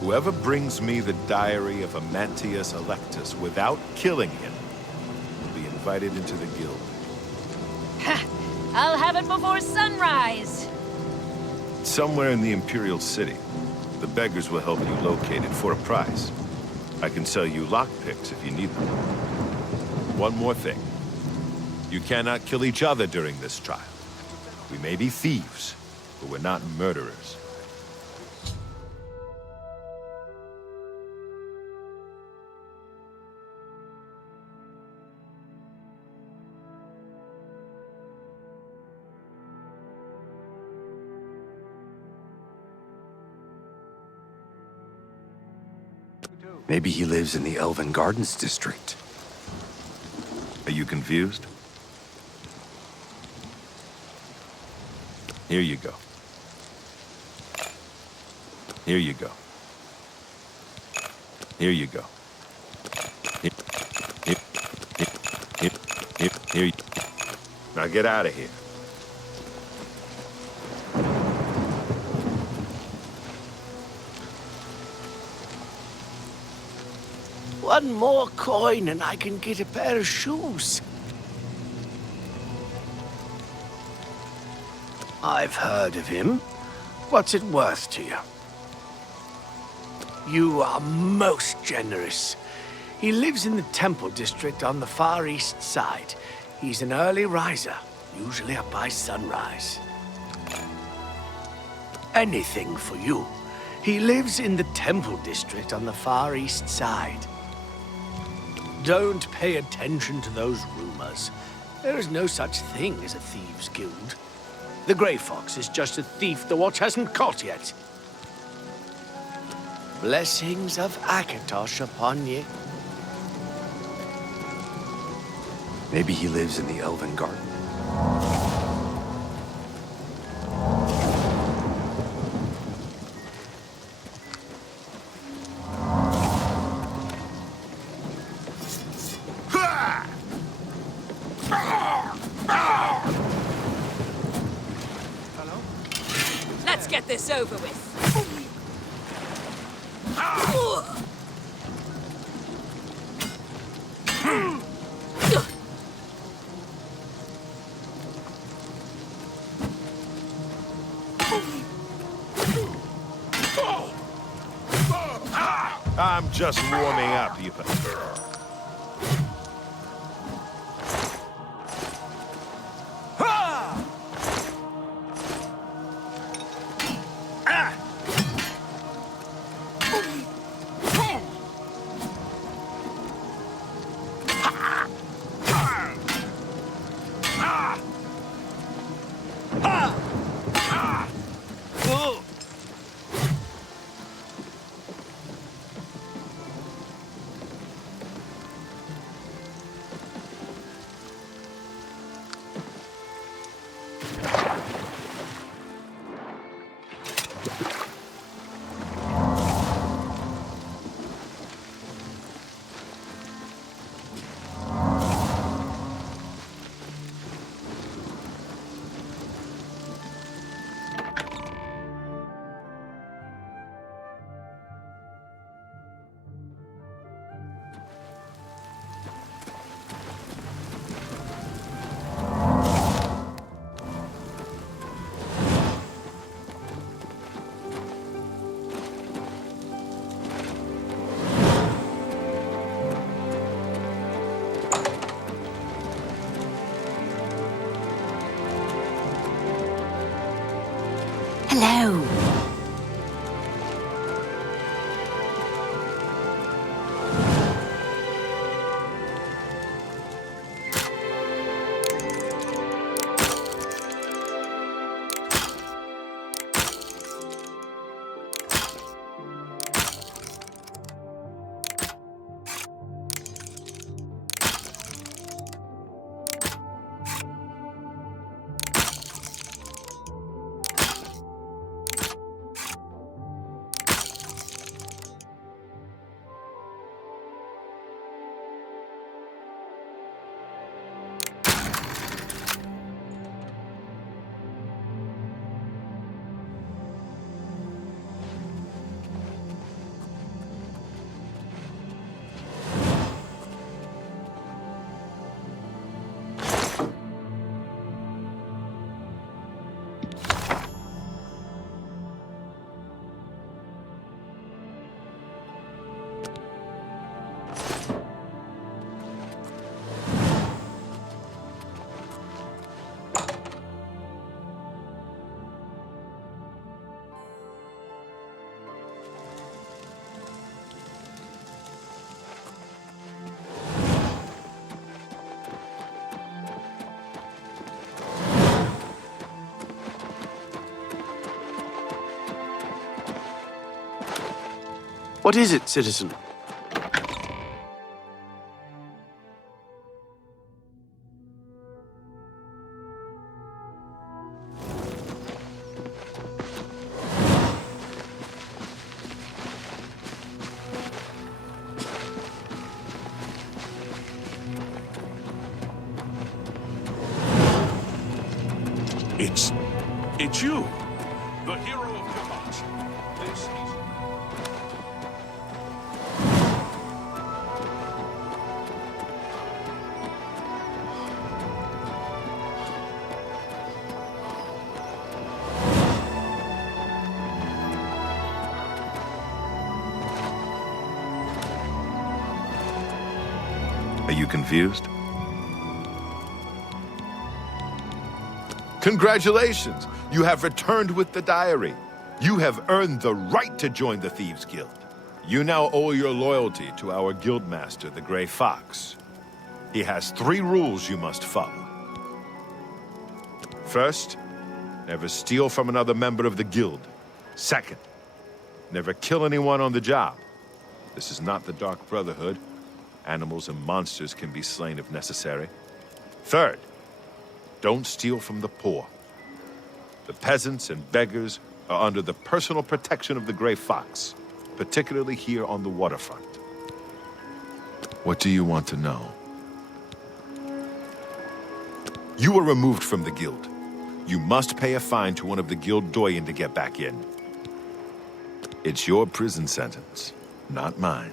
Whoever brings me the diary of Amantius Electus without killing him will be invited into the guild. Ha! I'll have it before sunrise! Somewhere in the Imperial City. The beggars will help you locate it for a price. I can sell you lockpicks if you need them. One more thing. You cannot kill each other during this trial. We may be thieves, but we're not murderers. Maybe he lives in the Elven Gardens district. Are you confused? Here you go. Here you go. Here you go. Here. Now get out of here. One more coin and I can get a pair of shoes. I've heard of him. What's it worth to you? You are most generous. He lives in the Temple District on the far east side. He's an early riser, usually up by sunrise. Anything for you. He lives in the Temple District on the far east side. Don't pay attention to those rumors. There is no such thing as a thieves' guild. The Grey Fox is just a thief the watch hasn't caught yet. Blessings of Akatosh upon ye. Maybe he lives in the Elven Garden. Let's get this over with. I'm just warming up, you. What is it, citizen? It's you, the hero of Kamat. This is... Are you confused? Congratulations! You have returned with the diary. You have earned the right to join the Thieves Guild. You now owe your loyalty to our guildmaster, the Grey Fox. He has 3 rules you must follow. First, never steal from another member of the guild. Second, never kill anyone on the job. This is not the Dark Brotherhood. Animals and monsters can be slain if necessary. Third, don't steal from the poor. The peasants and beggars are under the personal protection of the Grey Fox, particularly here on the waterfront. What do you want to know? You were removed from the guild. You must pay a fine to one of the guild doyen to get back in. It's your prison sentence, not mine.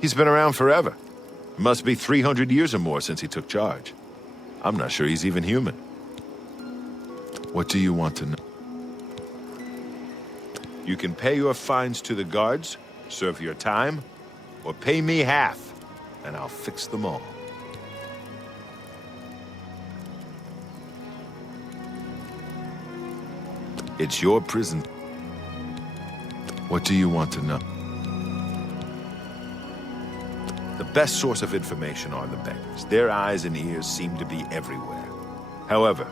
He's been around forever. It must be 300 years or more since he took charge. I'm not sure he's even human. What do you want to know? You can pay your fines to the guards, serve your time, or pay me half, and I'll fix them all. It's your prison. What do you want to know? The best source of information are the beggars. Their eyes and ears seem to be everywhere. However,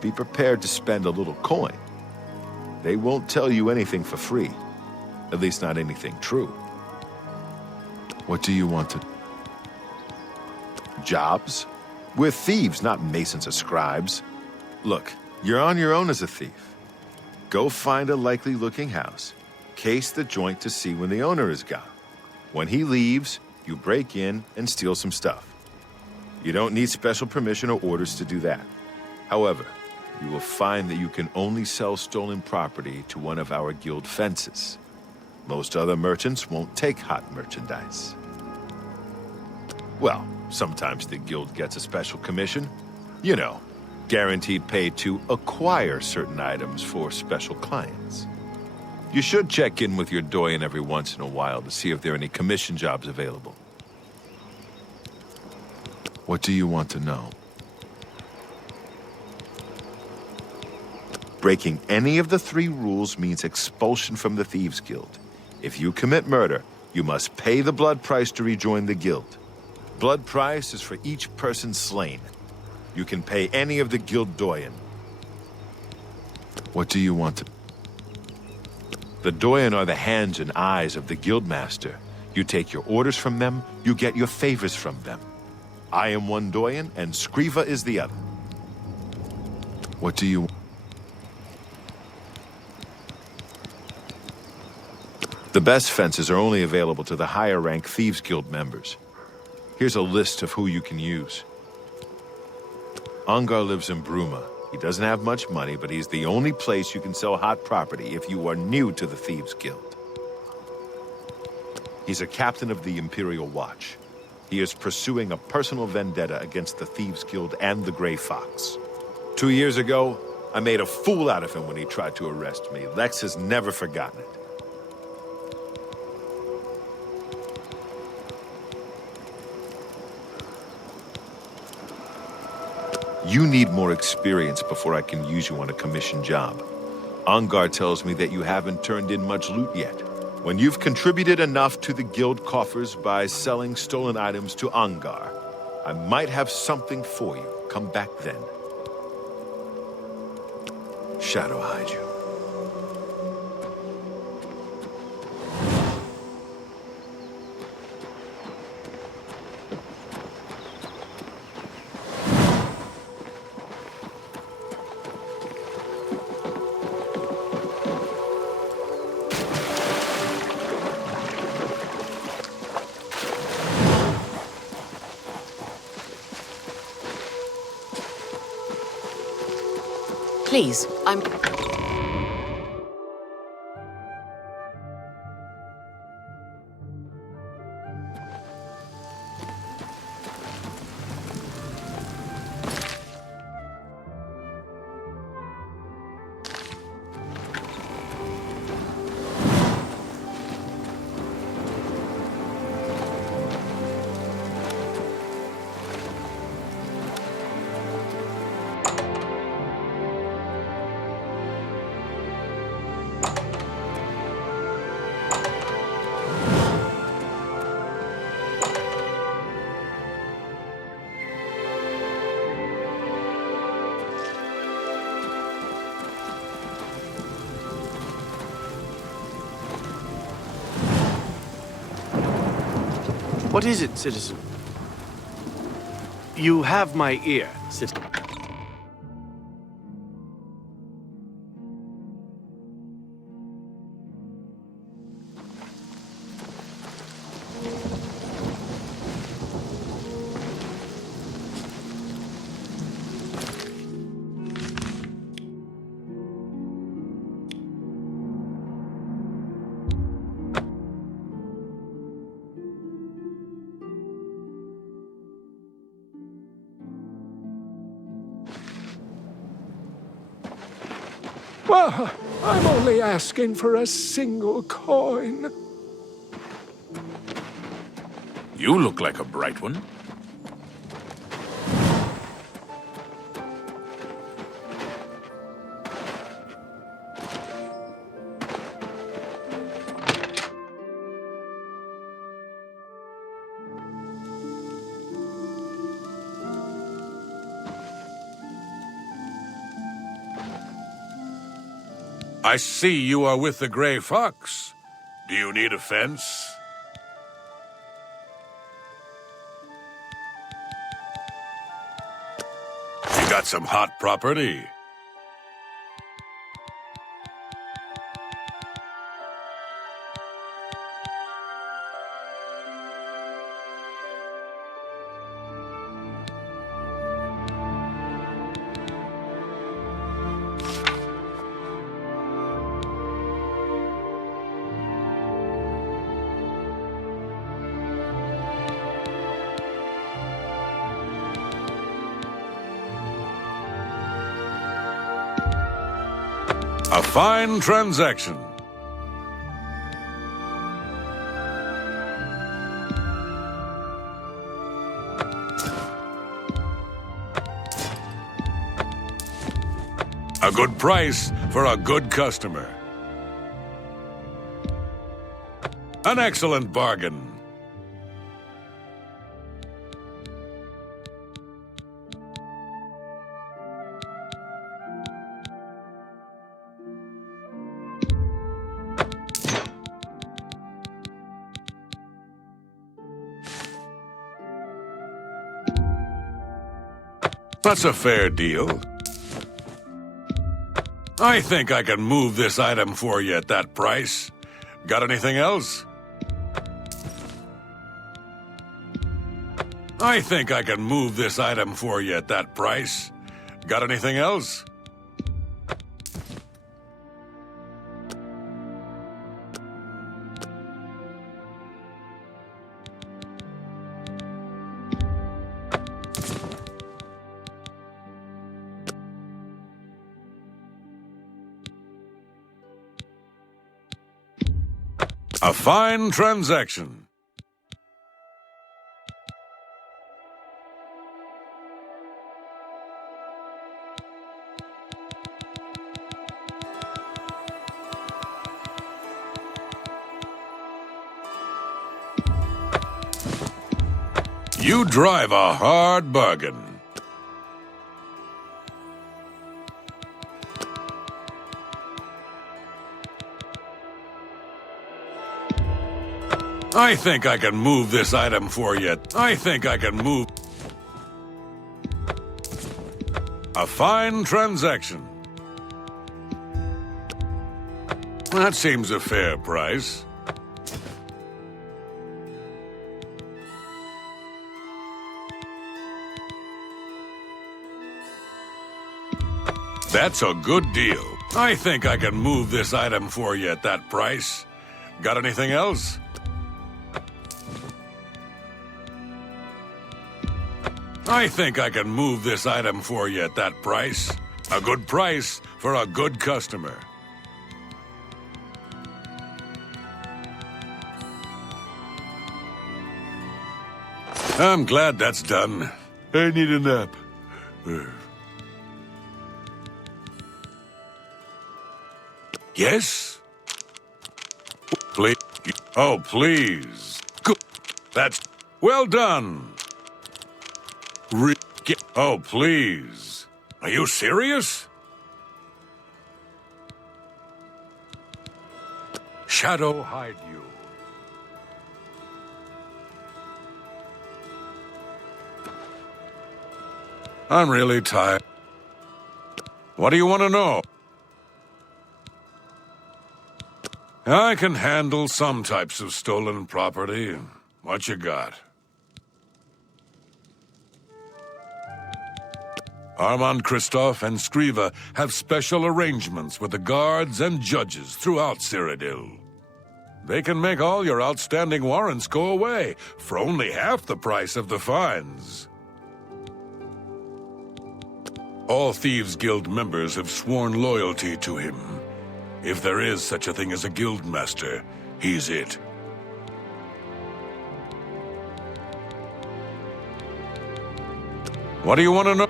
be prepared to spend a little coin. They won't tell you anything for free. At least not anything true. What do you want to... Jobs? We're thieves, not masons or scribes. Look, you're on your own as a thief. Go find a likely-looking house. Case the joint to see when the owner is gone. When he leaves, you break in and steal some stuff. You don't need special permission or orders to do that. However, you will find that you can only sell stolen property to one of our guild fences. Most other merchants won't take hot merchandise. Well, sometimes the guild gets a special commission. You know, guaranteed pay to acquire certain items for special clients. You should check in with your doyen every once in a while to see if there are any commission jobs available. What do you want to know? Breaking any of the 3 rules means expulsion from the Thieves Guild. If you commit murder, you must pay the blood price to rejoin the guild. Blood price is for each person slain. You can pay any of the guild doyen. What do you want to... The doyen are the hands and eyes of the guildmaster. You take your orders from them, you get your favors from them. I am one doyen, and Skriva is the other. What do you... The best fences are only available to the higher-rank Thieves Guild members. Here's a list of who you can use. Angar lives in Bruma. He doesn't have much money, but he's the only place you can sell hot property if you are new to the Thieves Guild. He's a captain of the Imperial Watch. He is pursuing a personal vendetta against the Thieves Guild and the Grey Fox. 2 years ago, I made a fool out of him when he tried to arrest me. Lex has never forgotten it. You need more experience before I can use you on a commission job. Angar tells me that you haven't turned in much loot yet. When you've contributed enough to the guild coffers by selling stolen items to Angar, I might have something for you. Come back then. Shadow hide you. Please, I'm... What is it, citizen? You have my ear, citizen. Well, I'm only asking for a single coin. You look like a bright one. I see you are with the Gray Fox. Do you need a fence? You got some hot property. A fine transaction. A good price for a good customer. An excellent bargain. That's a fair deal. I think I can move this item for you at that price. Got anything else? I think I can move this item for you at that price. Got anything else? A fine transaction. You drive a hard bargain. I think I can move this item for you. I think I can move. A fine transaction. That seems a fair price. That's a good deal. I think I can move this item for you at that price. Got anything else? I think I can move this item for you at that price. A good price for a good customer. I'm glad that's done. I need a nap. Yes? Please. Oh, please. Good. That's well done. Oh, please. Are you serious? Shadow hide you. I'm really tired. What do you want to know? I can handle some types of stolen property. What you got? Armand Christophe and Scriva have special arrangements with the guards and judges throughout Cyrodiil. They can make all your outstanding warrants go away for only half the price of the fines. All Thieves Guild members have sworn loyalty to him. If there is such a thing as a guild master, he's it. What do you want to know?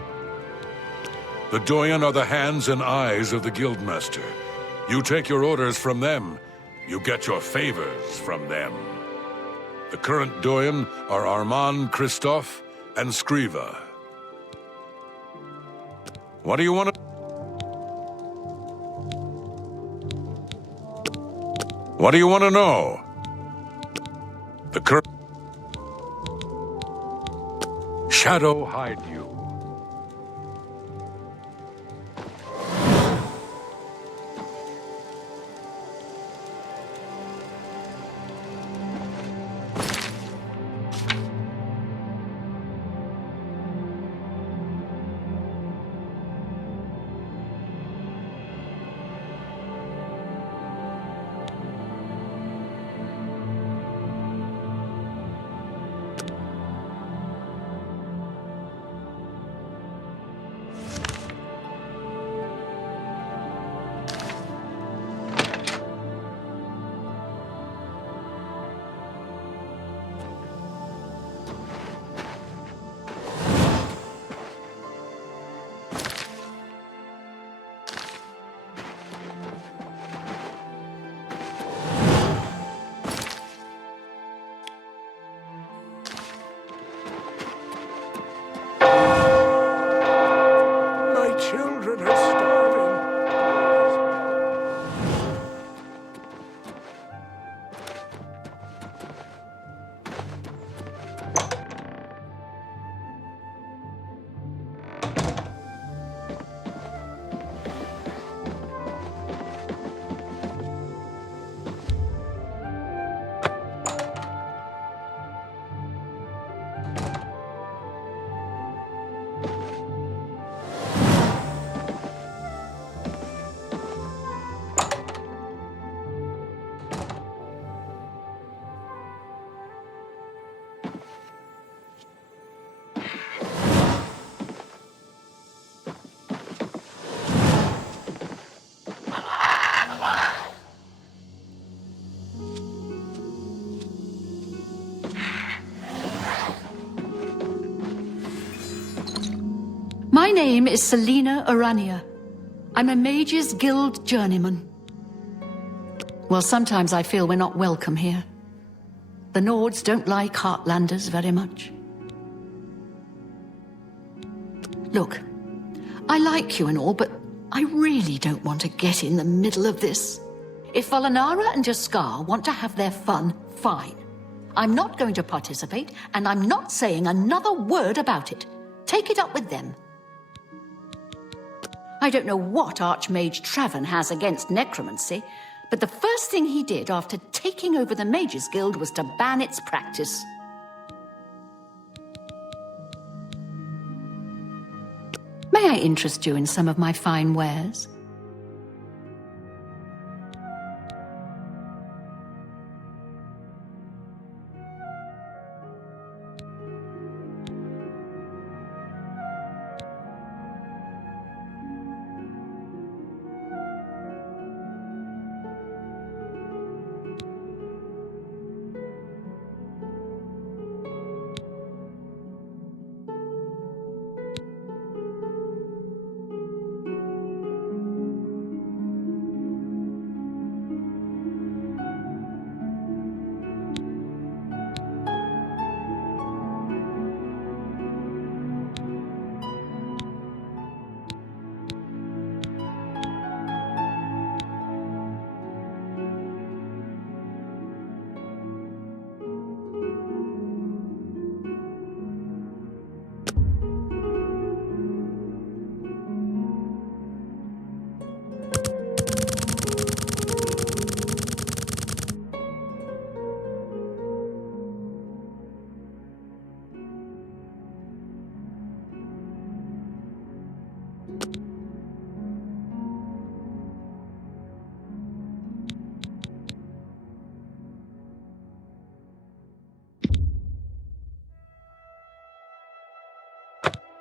The Doyen are the hands and eyes of the Guildmaster. You take your orders from them, you get your favors from them. The current Doyen are Armand Christophe and Scriva. What do you want to... What do you want to know? The current... Shadow hide you. My name is Selina Arania. I'm a Mages Guild journeyman. Well, sometimes I feel we're not welcome here. The Nords don't like Heartlanders very much. Look, I like you and all, but I really don't want to get in the middle of this. If Valinara and Jaskar want to have their fun, fine. I'm not going to participate, and I'm not saying another word about it. Take it up with them. I don't know what Archmage Traven has against necromancy, but the first thing he did after taking over the Mages Guild was to ban its practice. May I interest you in some of my fine wares?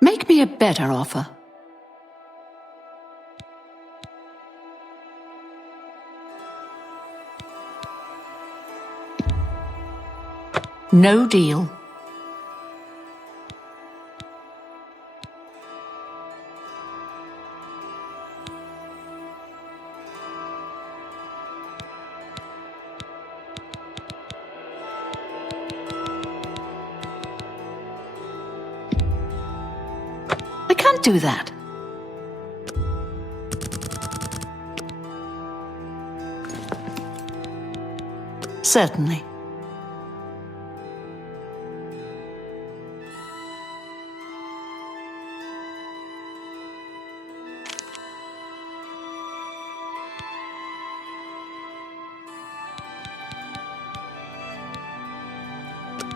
Make me a better offer. No deal. I can't do that. Certainly.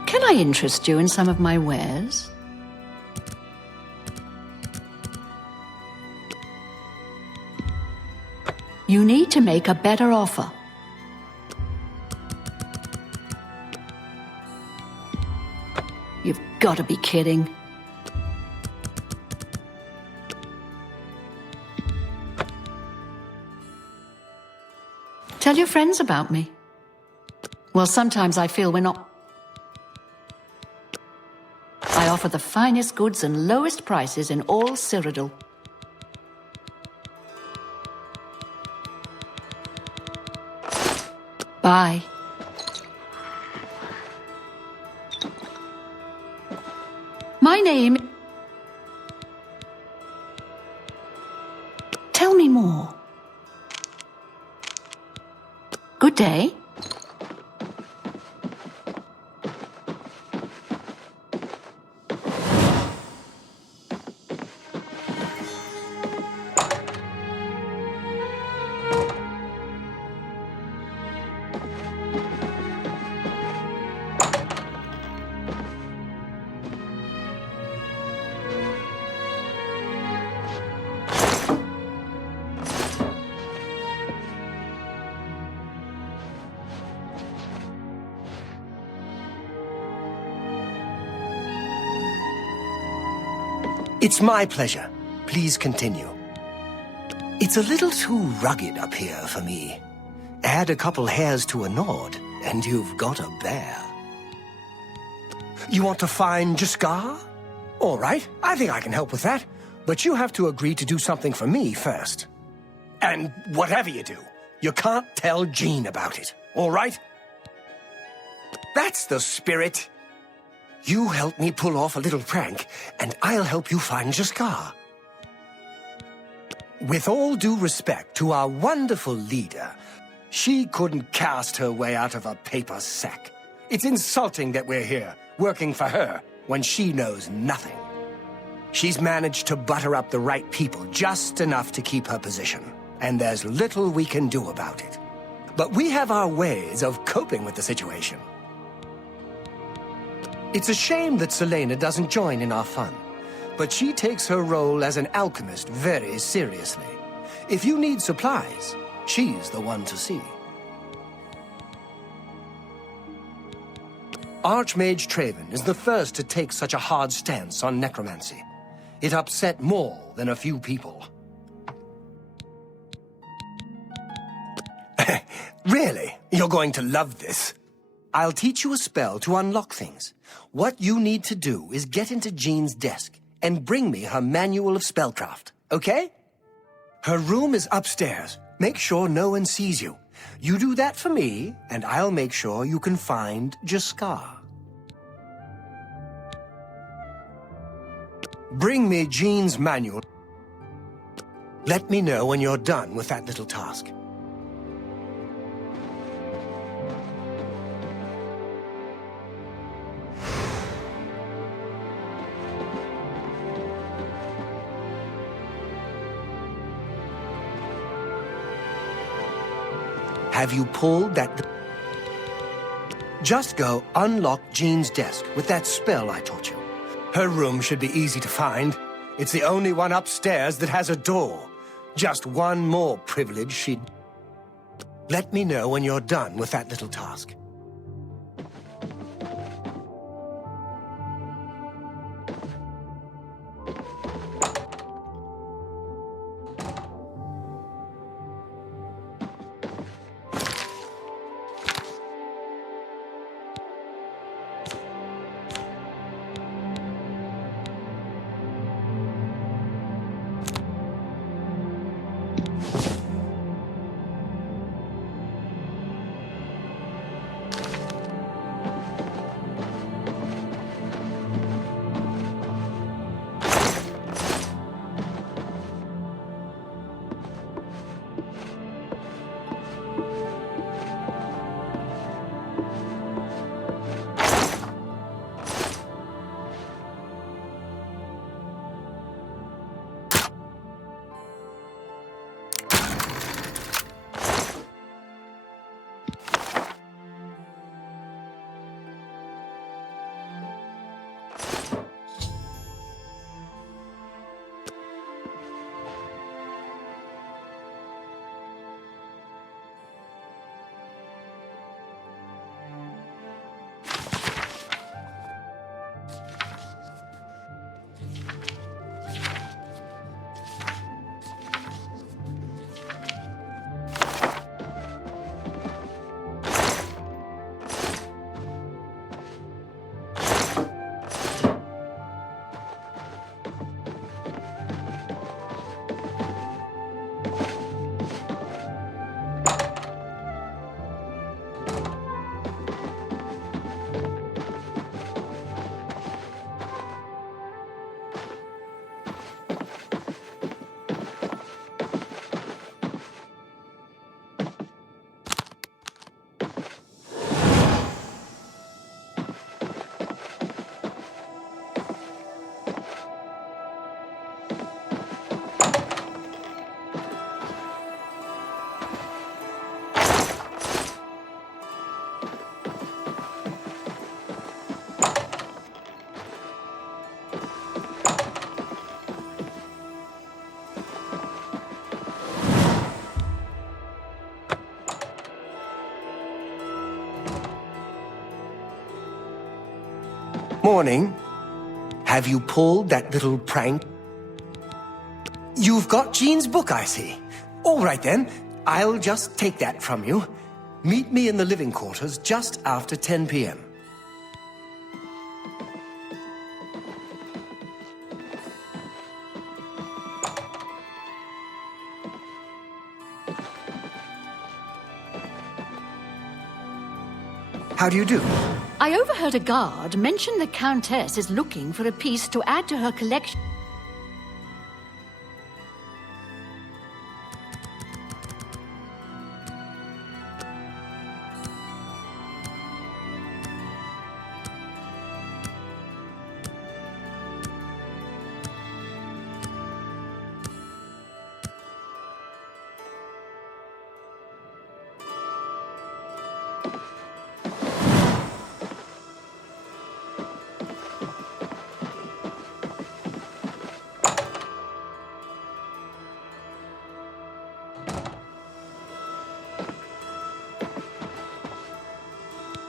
Can I interest you in some of my wares? You need to make a better offer. You've got to be kidding. Tell your friends about me. Well, sometimes I feel we're not... I offer the finest goods and lowest prices in all Cyrodiil. Bye. My name... Tell me more. Good day. It's my pleasure. Please continue. It's a little too rugged up here for me. Add a couple hairs to a Nord, and you've got a bear. You want to find Jaskar? All right, I think I can help with that. But you have to agree to do something for me first. And whatever you do, you can't tell Jean about it, all right? That's the spirit. You help me pull off a little prank, and I'll help you find Jaskar. With all due respect to our wonderful leader, she couldn't cast her way out of a paper sack. It's insulting that we're here, working for her, when she knows nothing. She's managed to butter up the right people just enough to keep her position, and there's little we can do about it. But we have our ways of coping with the situation. It's a shame that Selena doesn't join in our fun. but she takes her role as an alchemist very seriously. If you need supplies, she's the one to see. Archmage Traven is the first to take such a hard stance on necromancy. It upset more than a few people. Really? You're going to love this. I'll teach you a spell to unlock things. What you need to do is get into Jean's desk and bring me her manual of spellcraft, okay? Her room is upstairs. Make sure no one sees you. You do that for me, and I'll make sure you can find Jaskar. Bring me Jean's manual. Let me know when you're done with that little task. Have you pulled that? Just go unlock Jean's desk with that spell I taught you. Her room should be easy to find. It's the only one upstairs that has a door. Just one more privilege she'd... Let me know when you're done with that little task. Morning. Have you pulled that little prank? You've got Jean's book, I see. All right then, I'll just take that from you. Meet me in the living quarters just after 10 p.m. How do you do? I overheard a guard mention the Countess is looking for a piece to add to her collection.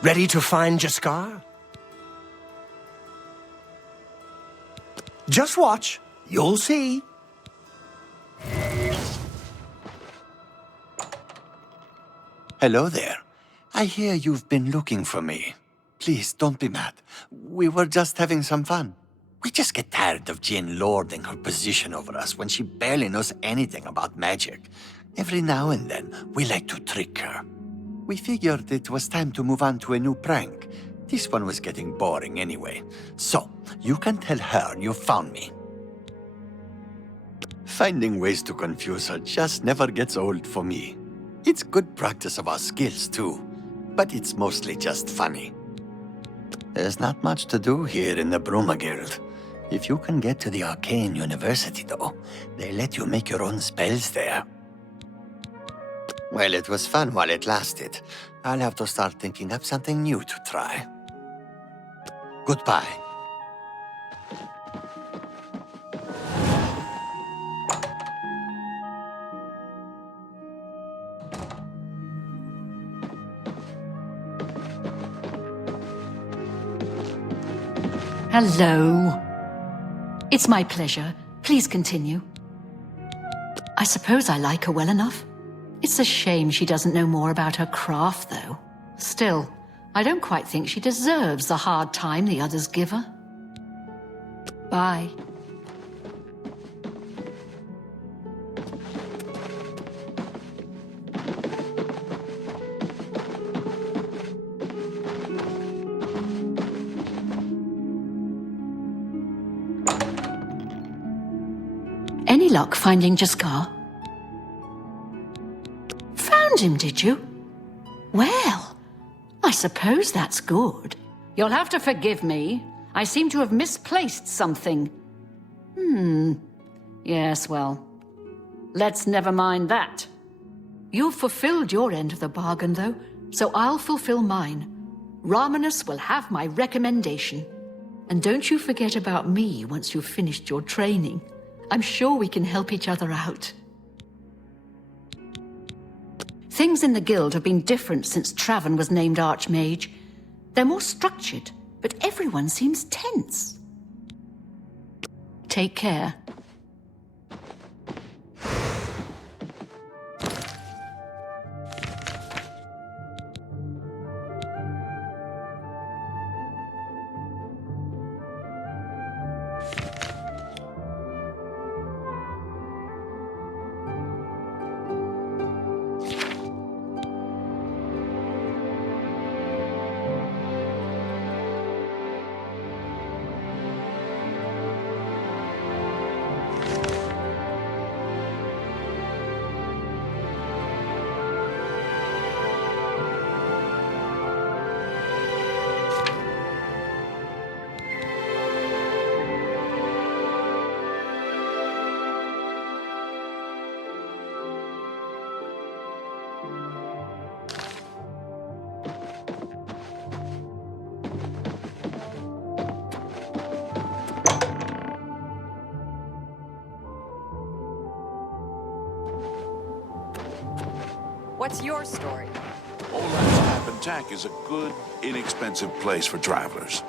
Ready to find Jaskar? Just watch. You'll see. Hello there. I hear you've been looking for me. Please, don't be mad. We were just having some fun. We just get tired of Jinn lording her position over us when she barely knows anything about magic. Every now and then, we like to trick her. We figured it was time to move on to a new prank. This one was getting boring anyway. So, you can tell her you found me. Finding ways to confuse her just never gets old for me. It's good practice of our skills, too. But it's mostly just funny. There's not much to do here in the Bruma Guild. If you can get to the Arcane University, though, they let you make your own spells there. Well, it was fun while it lasted. I'll have to start thinking up something new to try. Goodbye. Hello. It's my pleasure. Please continue. I suppose I like her well enough. It's a shame she doesn't know more about her craft, though. Still, I don't quite think she deserves the hard time the others give her. Bye. Any luck finding Jaskar? Found him, did you? Well, I suppose that's good. You'll have to forgive me. I seem to have misplaced something. Yes, well, let's never mind that. You've fulfilled your end of the bargain, though, so I'll fulfill mine. Ramanus will have my recommendation. And don't you forget about me once you've finished your training. I'm sure we can help each other out. Things in the guild have been different since Traven was named Archmage. They're more structured, but everyone seems tense. Take care. What's your story? Oland's Tap and Tack is a good, inexpensive place for travelers.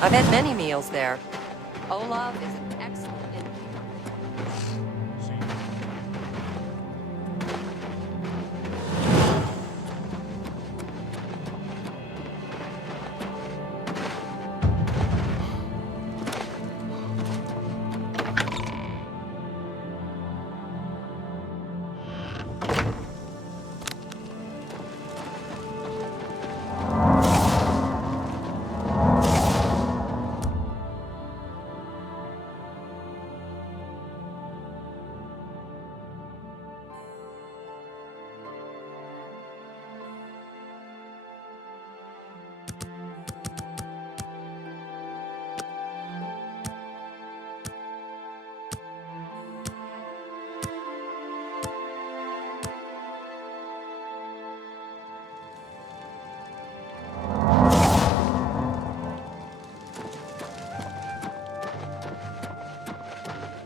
I've had many meals there. Olav is an excellent innkeeper.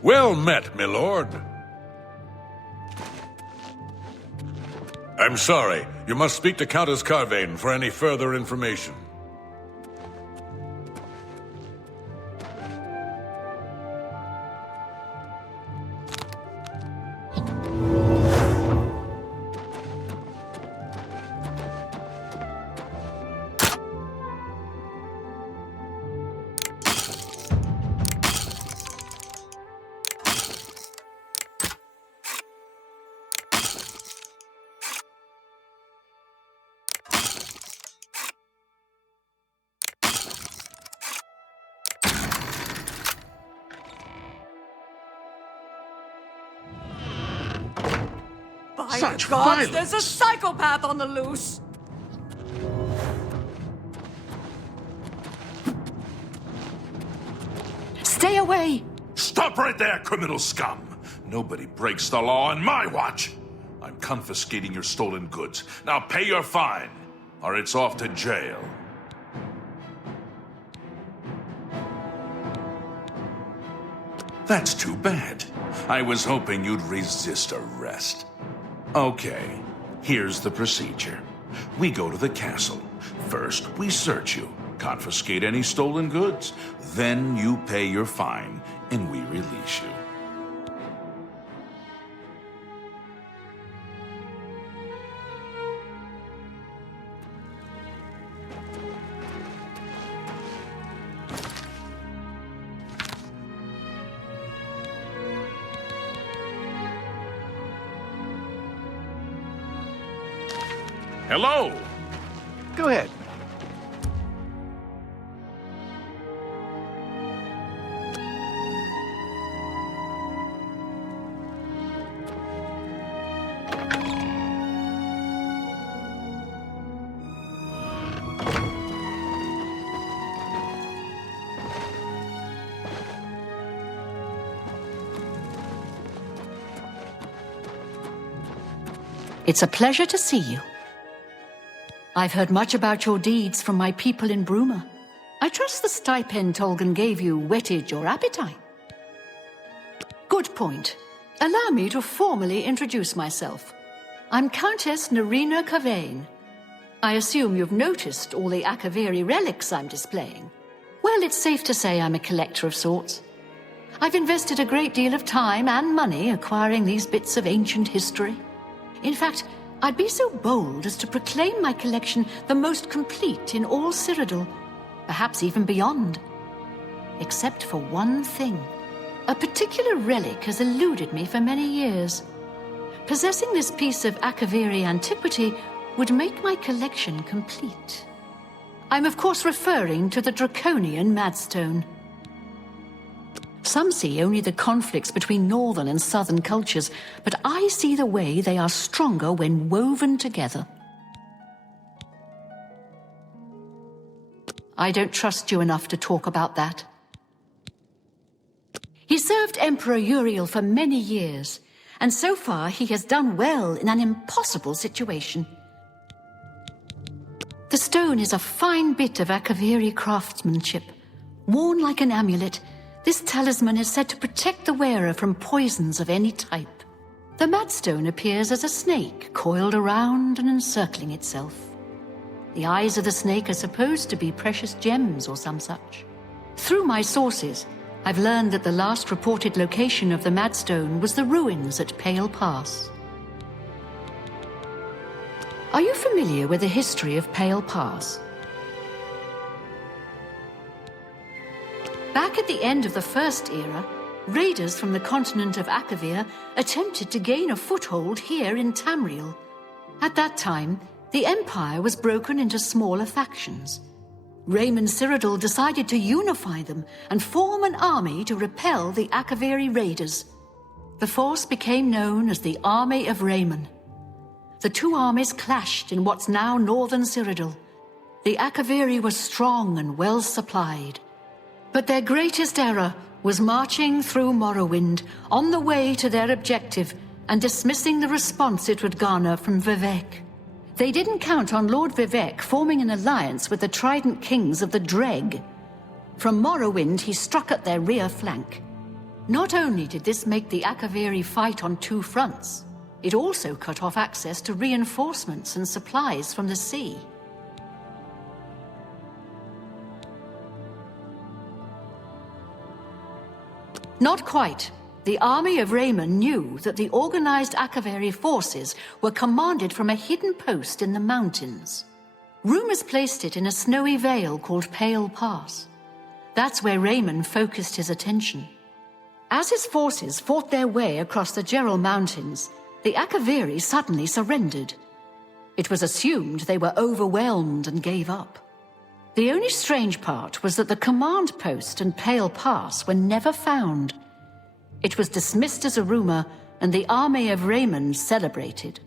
Well met, my lord. I'm sorry. You must speak to Countess Carvane for any further information. By Such the gods, violence! there's a psychopath on the loose! Stay away! Stop right there, criminal scum! Nobody breaks the law on my watch! I'm confiscating your stolen goods. Now pay your fine, or it's off to jail. That's too bad. I was hoping you'd resist arrest. Okay, here's the procedure. We go to the castle. First, we search you, confiscate any stolen goods. Then you pay your fine, and we release you. Hello! Go ahead. It's a pleasure to see you. I've heard much about your deeds from my people in Bruma. I trust the stipend Tolgan gave you whetted your appetite. Good point. Allow me to formally introduce myself. I'm Countess Nerina Carvane. I assume you've noticed all the Akaviri relics I'm displaying. Well, it's safe to say I'm a collector of sorts. I've invested a great deal of time and money acquiring these bits of ancient history. In fact, I'd be so bold as to proclaim my collection the most complete in all Cyrodiil, perhaps even beyond. Except for one thing. A particular relic has eluded me for many years. Possessing this piece of Akaviri antiquity would make my collection complete. I'm of course referring to the Draconian Madstone. Some see only the conflicts between northern and southern cultures, but I see the way they are stronger when woven together. I don't trust you enough to talk about that. He served Emperor Uriel for many years, and so far he has done well in an impossible situation. The stone is a fine bit of Akaviri craftsmanship. Worn like an amulet, this talisman is said to protect the wearer from poisons of any type. The Madstone appears as a snake, coiled around and encircling itself. The eyes of the snake are supposed to be precious gems or some such. Through my sources, I've learned that the last reported location of the Madstone was the ruins at Pale Pass. Are you familiar with the history of Pale Pass? Back at the end of the First Era, raiders from the continent of Akavir attempted to gain a foothold here in Tamriel. At that time, the Empire was broken into smaller factions. Raymond Cyrodiil decided to unify them and form an army to repel the Akaviri raiders. The force became known as the Army of Raymond. The two armies clashed in what's now northern Cyrodiil. The Akaviri were strong and well supplied. But their greatest error was marching through Morrowind on the way to their objective and dismissing the response it would garner from Vivek. They didn't count on Lord Vivek forming an alliance with the Trident Kings of the Dreg. From Morrowind, he struck at their rear flank. Not only did this make the Akaviri fight on two fronts, It also cut off access to reinforcements and supplies from the sea. Not quite. The army of Raymond knew that the organized Akaveri forces were commanded from a hidden post in the mountains. Rumors placed it in a snowy vale called Pale Pass. That's where Raymond focused his attention. As his forces fought their way across the Gerald Mountains, the Akaveri suddenly surrendered. It was assumed they were overwhelmed and gave up. The only strange part was that the command post and Pale Pass were never found. It was dismissed as a rumor, and the army of Raymond celebrated.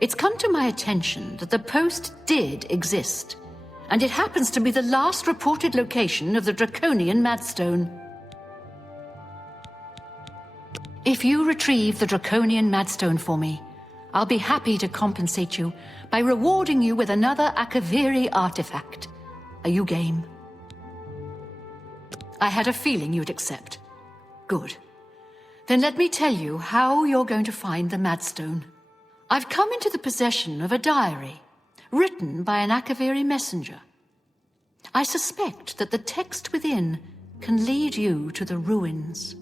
It's come to my attention that the post did exist, and it happens to be the last reported location of the Draconian Madstone. If you retrieve the Draconian Madstone for me, I'll be happy to compensate you by rewarding you with another Akaveri artifact. Are you game? I had a feeling you'd accept. Good. Then let me tell you how you're going to find the Madstone. I've come into the possession of a diary, written by an Akaveri messenger. I suspect that the text within can lead you to the ruins.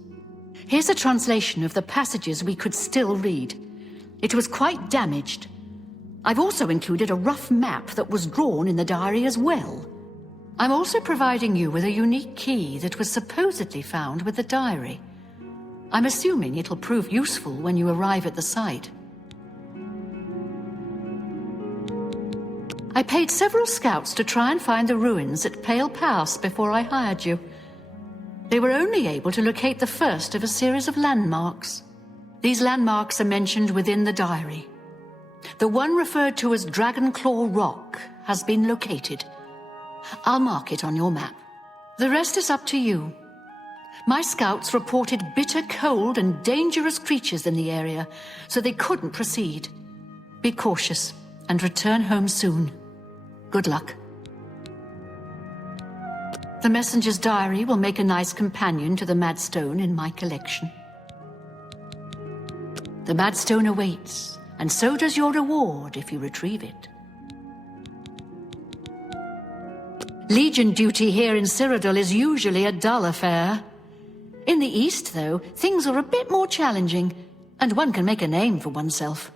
Here's a translation of the passages we could still read. It was quite damaged. I've also included a rough map that was drawn in the diary as well. I'm also providing you with a unique key that was supposedly found with the diary. I'm assuming it'll prove useful when you arrive at the site. I paid several scouts to try and find the ruins at Pale Pass before I hired you. They were only able to locate the first of a series of landmarks. These landmarks are mentioned within the diary. The one referred to as Dragonclaw Rock has been located. I'll mark it on your map. The rest is up to you. My scouts reported bitter cold and dangerous creatures in the area, so they couldn't proceed. Be cautious and return home soon. Good luck. The messenger's diary will make a nice companion to the Madstone in my collection. The Madstone awaits, and so does your reward if you retrieve it. Legion duty here in Cyrodiil is usually a dull affair. In the East, though, things are a bit more challenging, and one can make a name for oneself.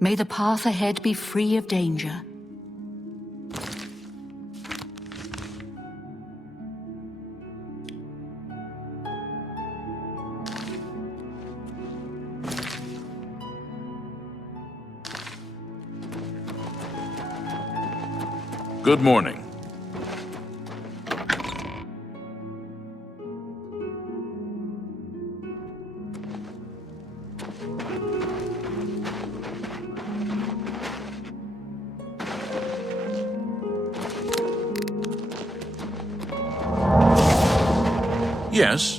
May the path ahead be free of danger. Good morning. Yes,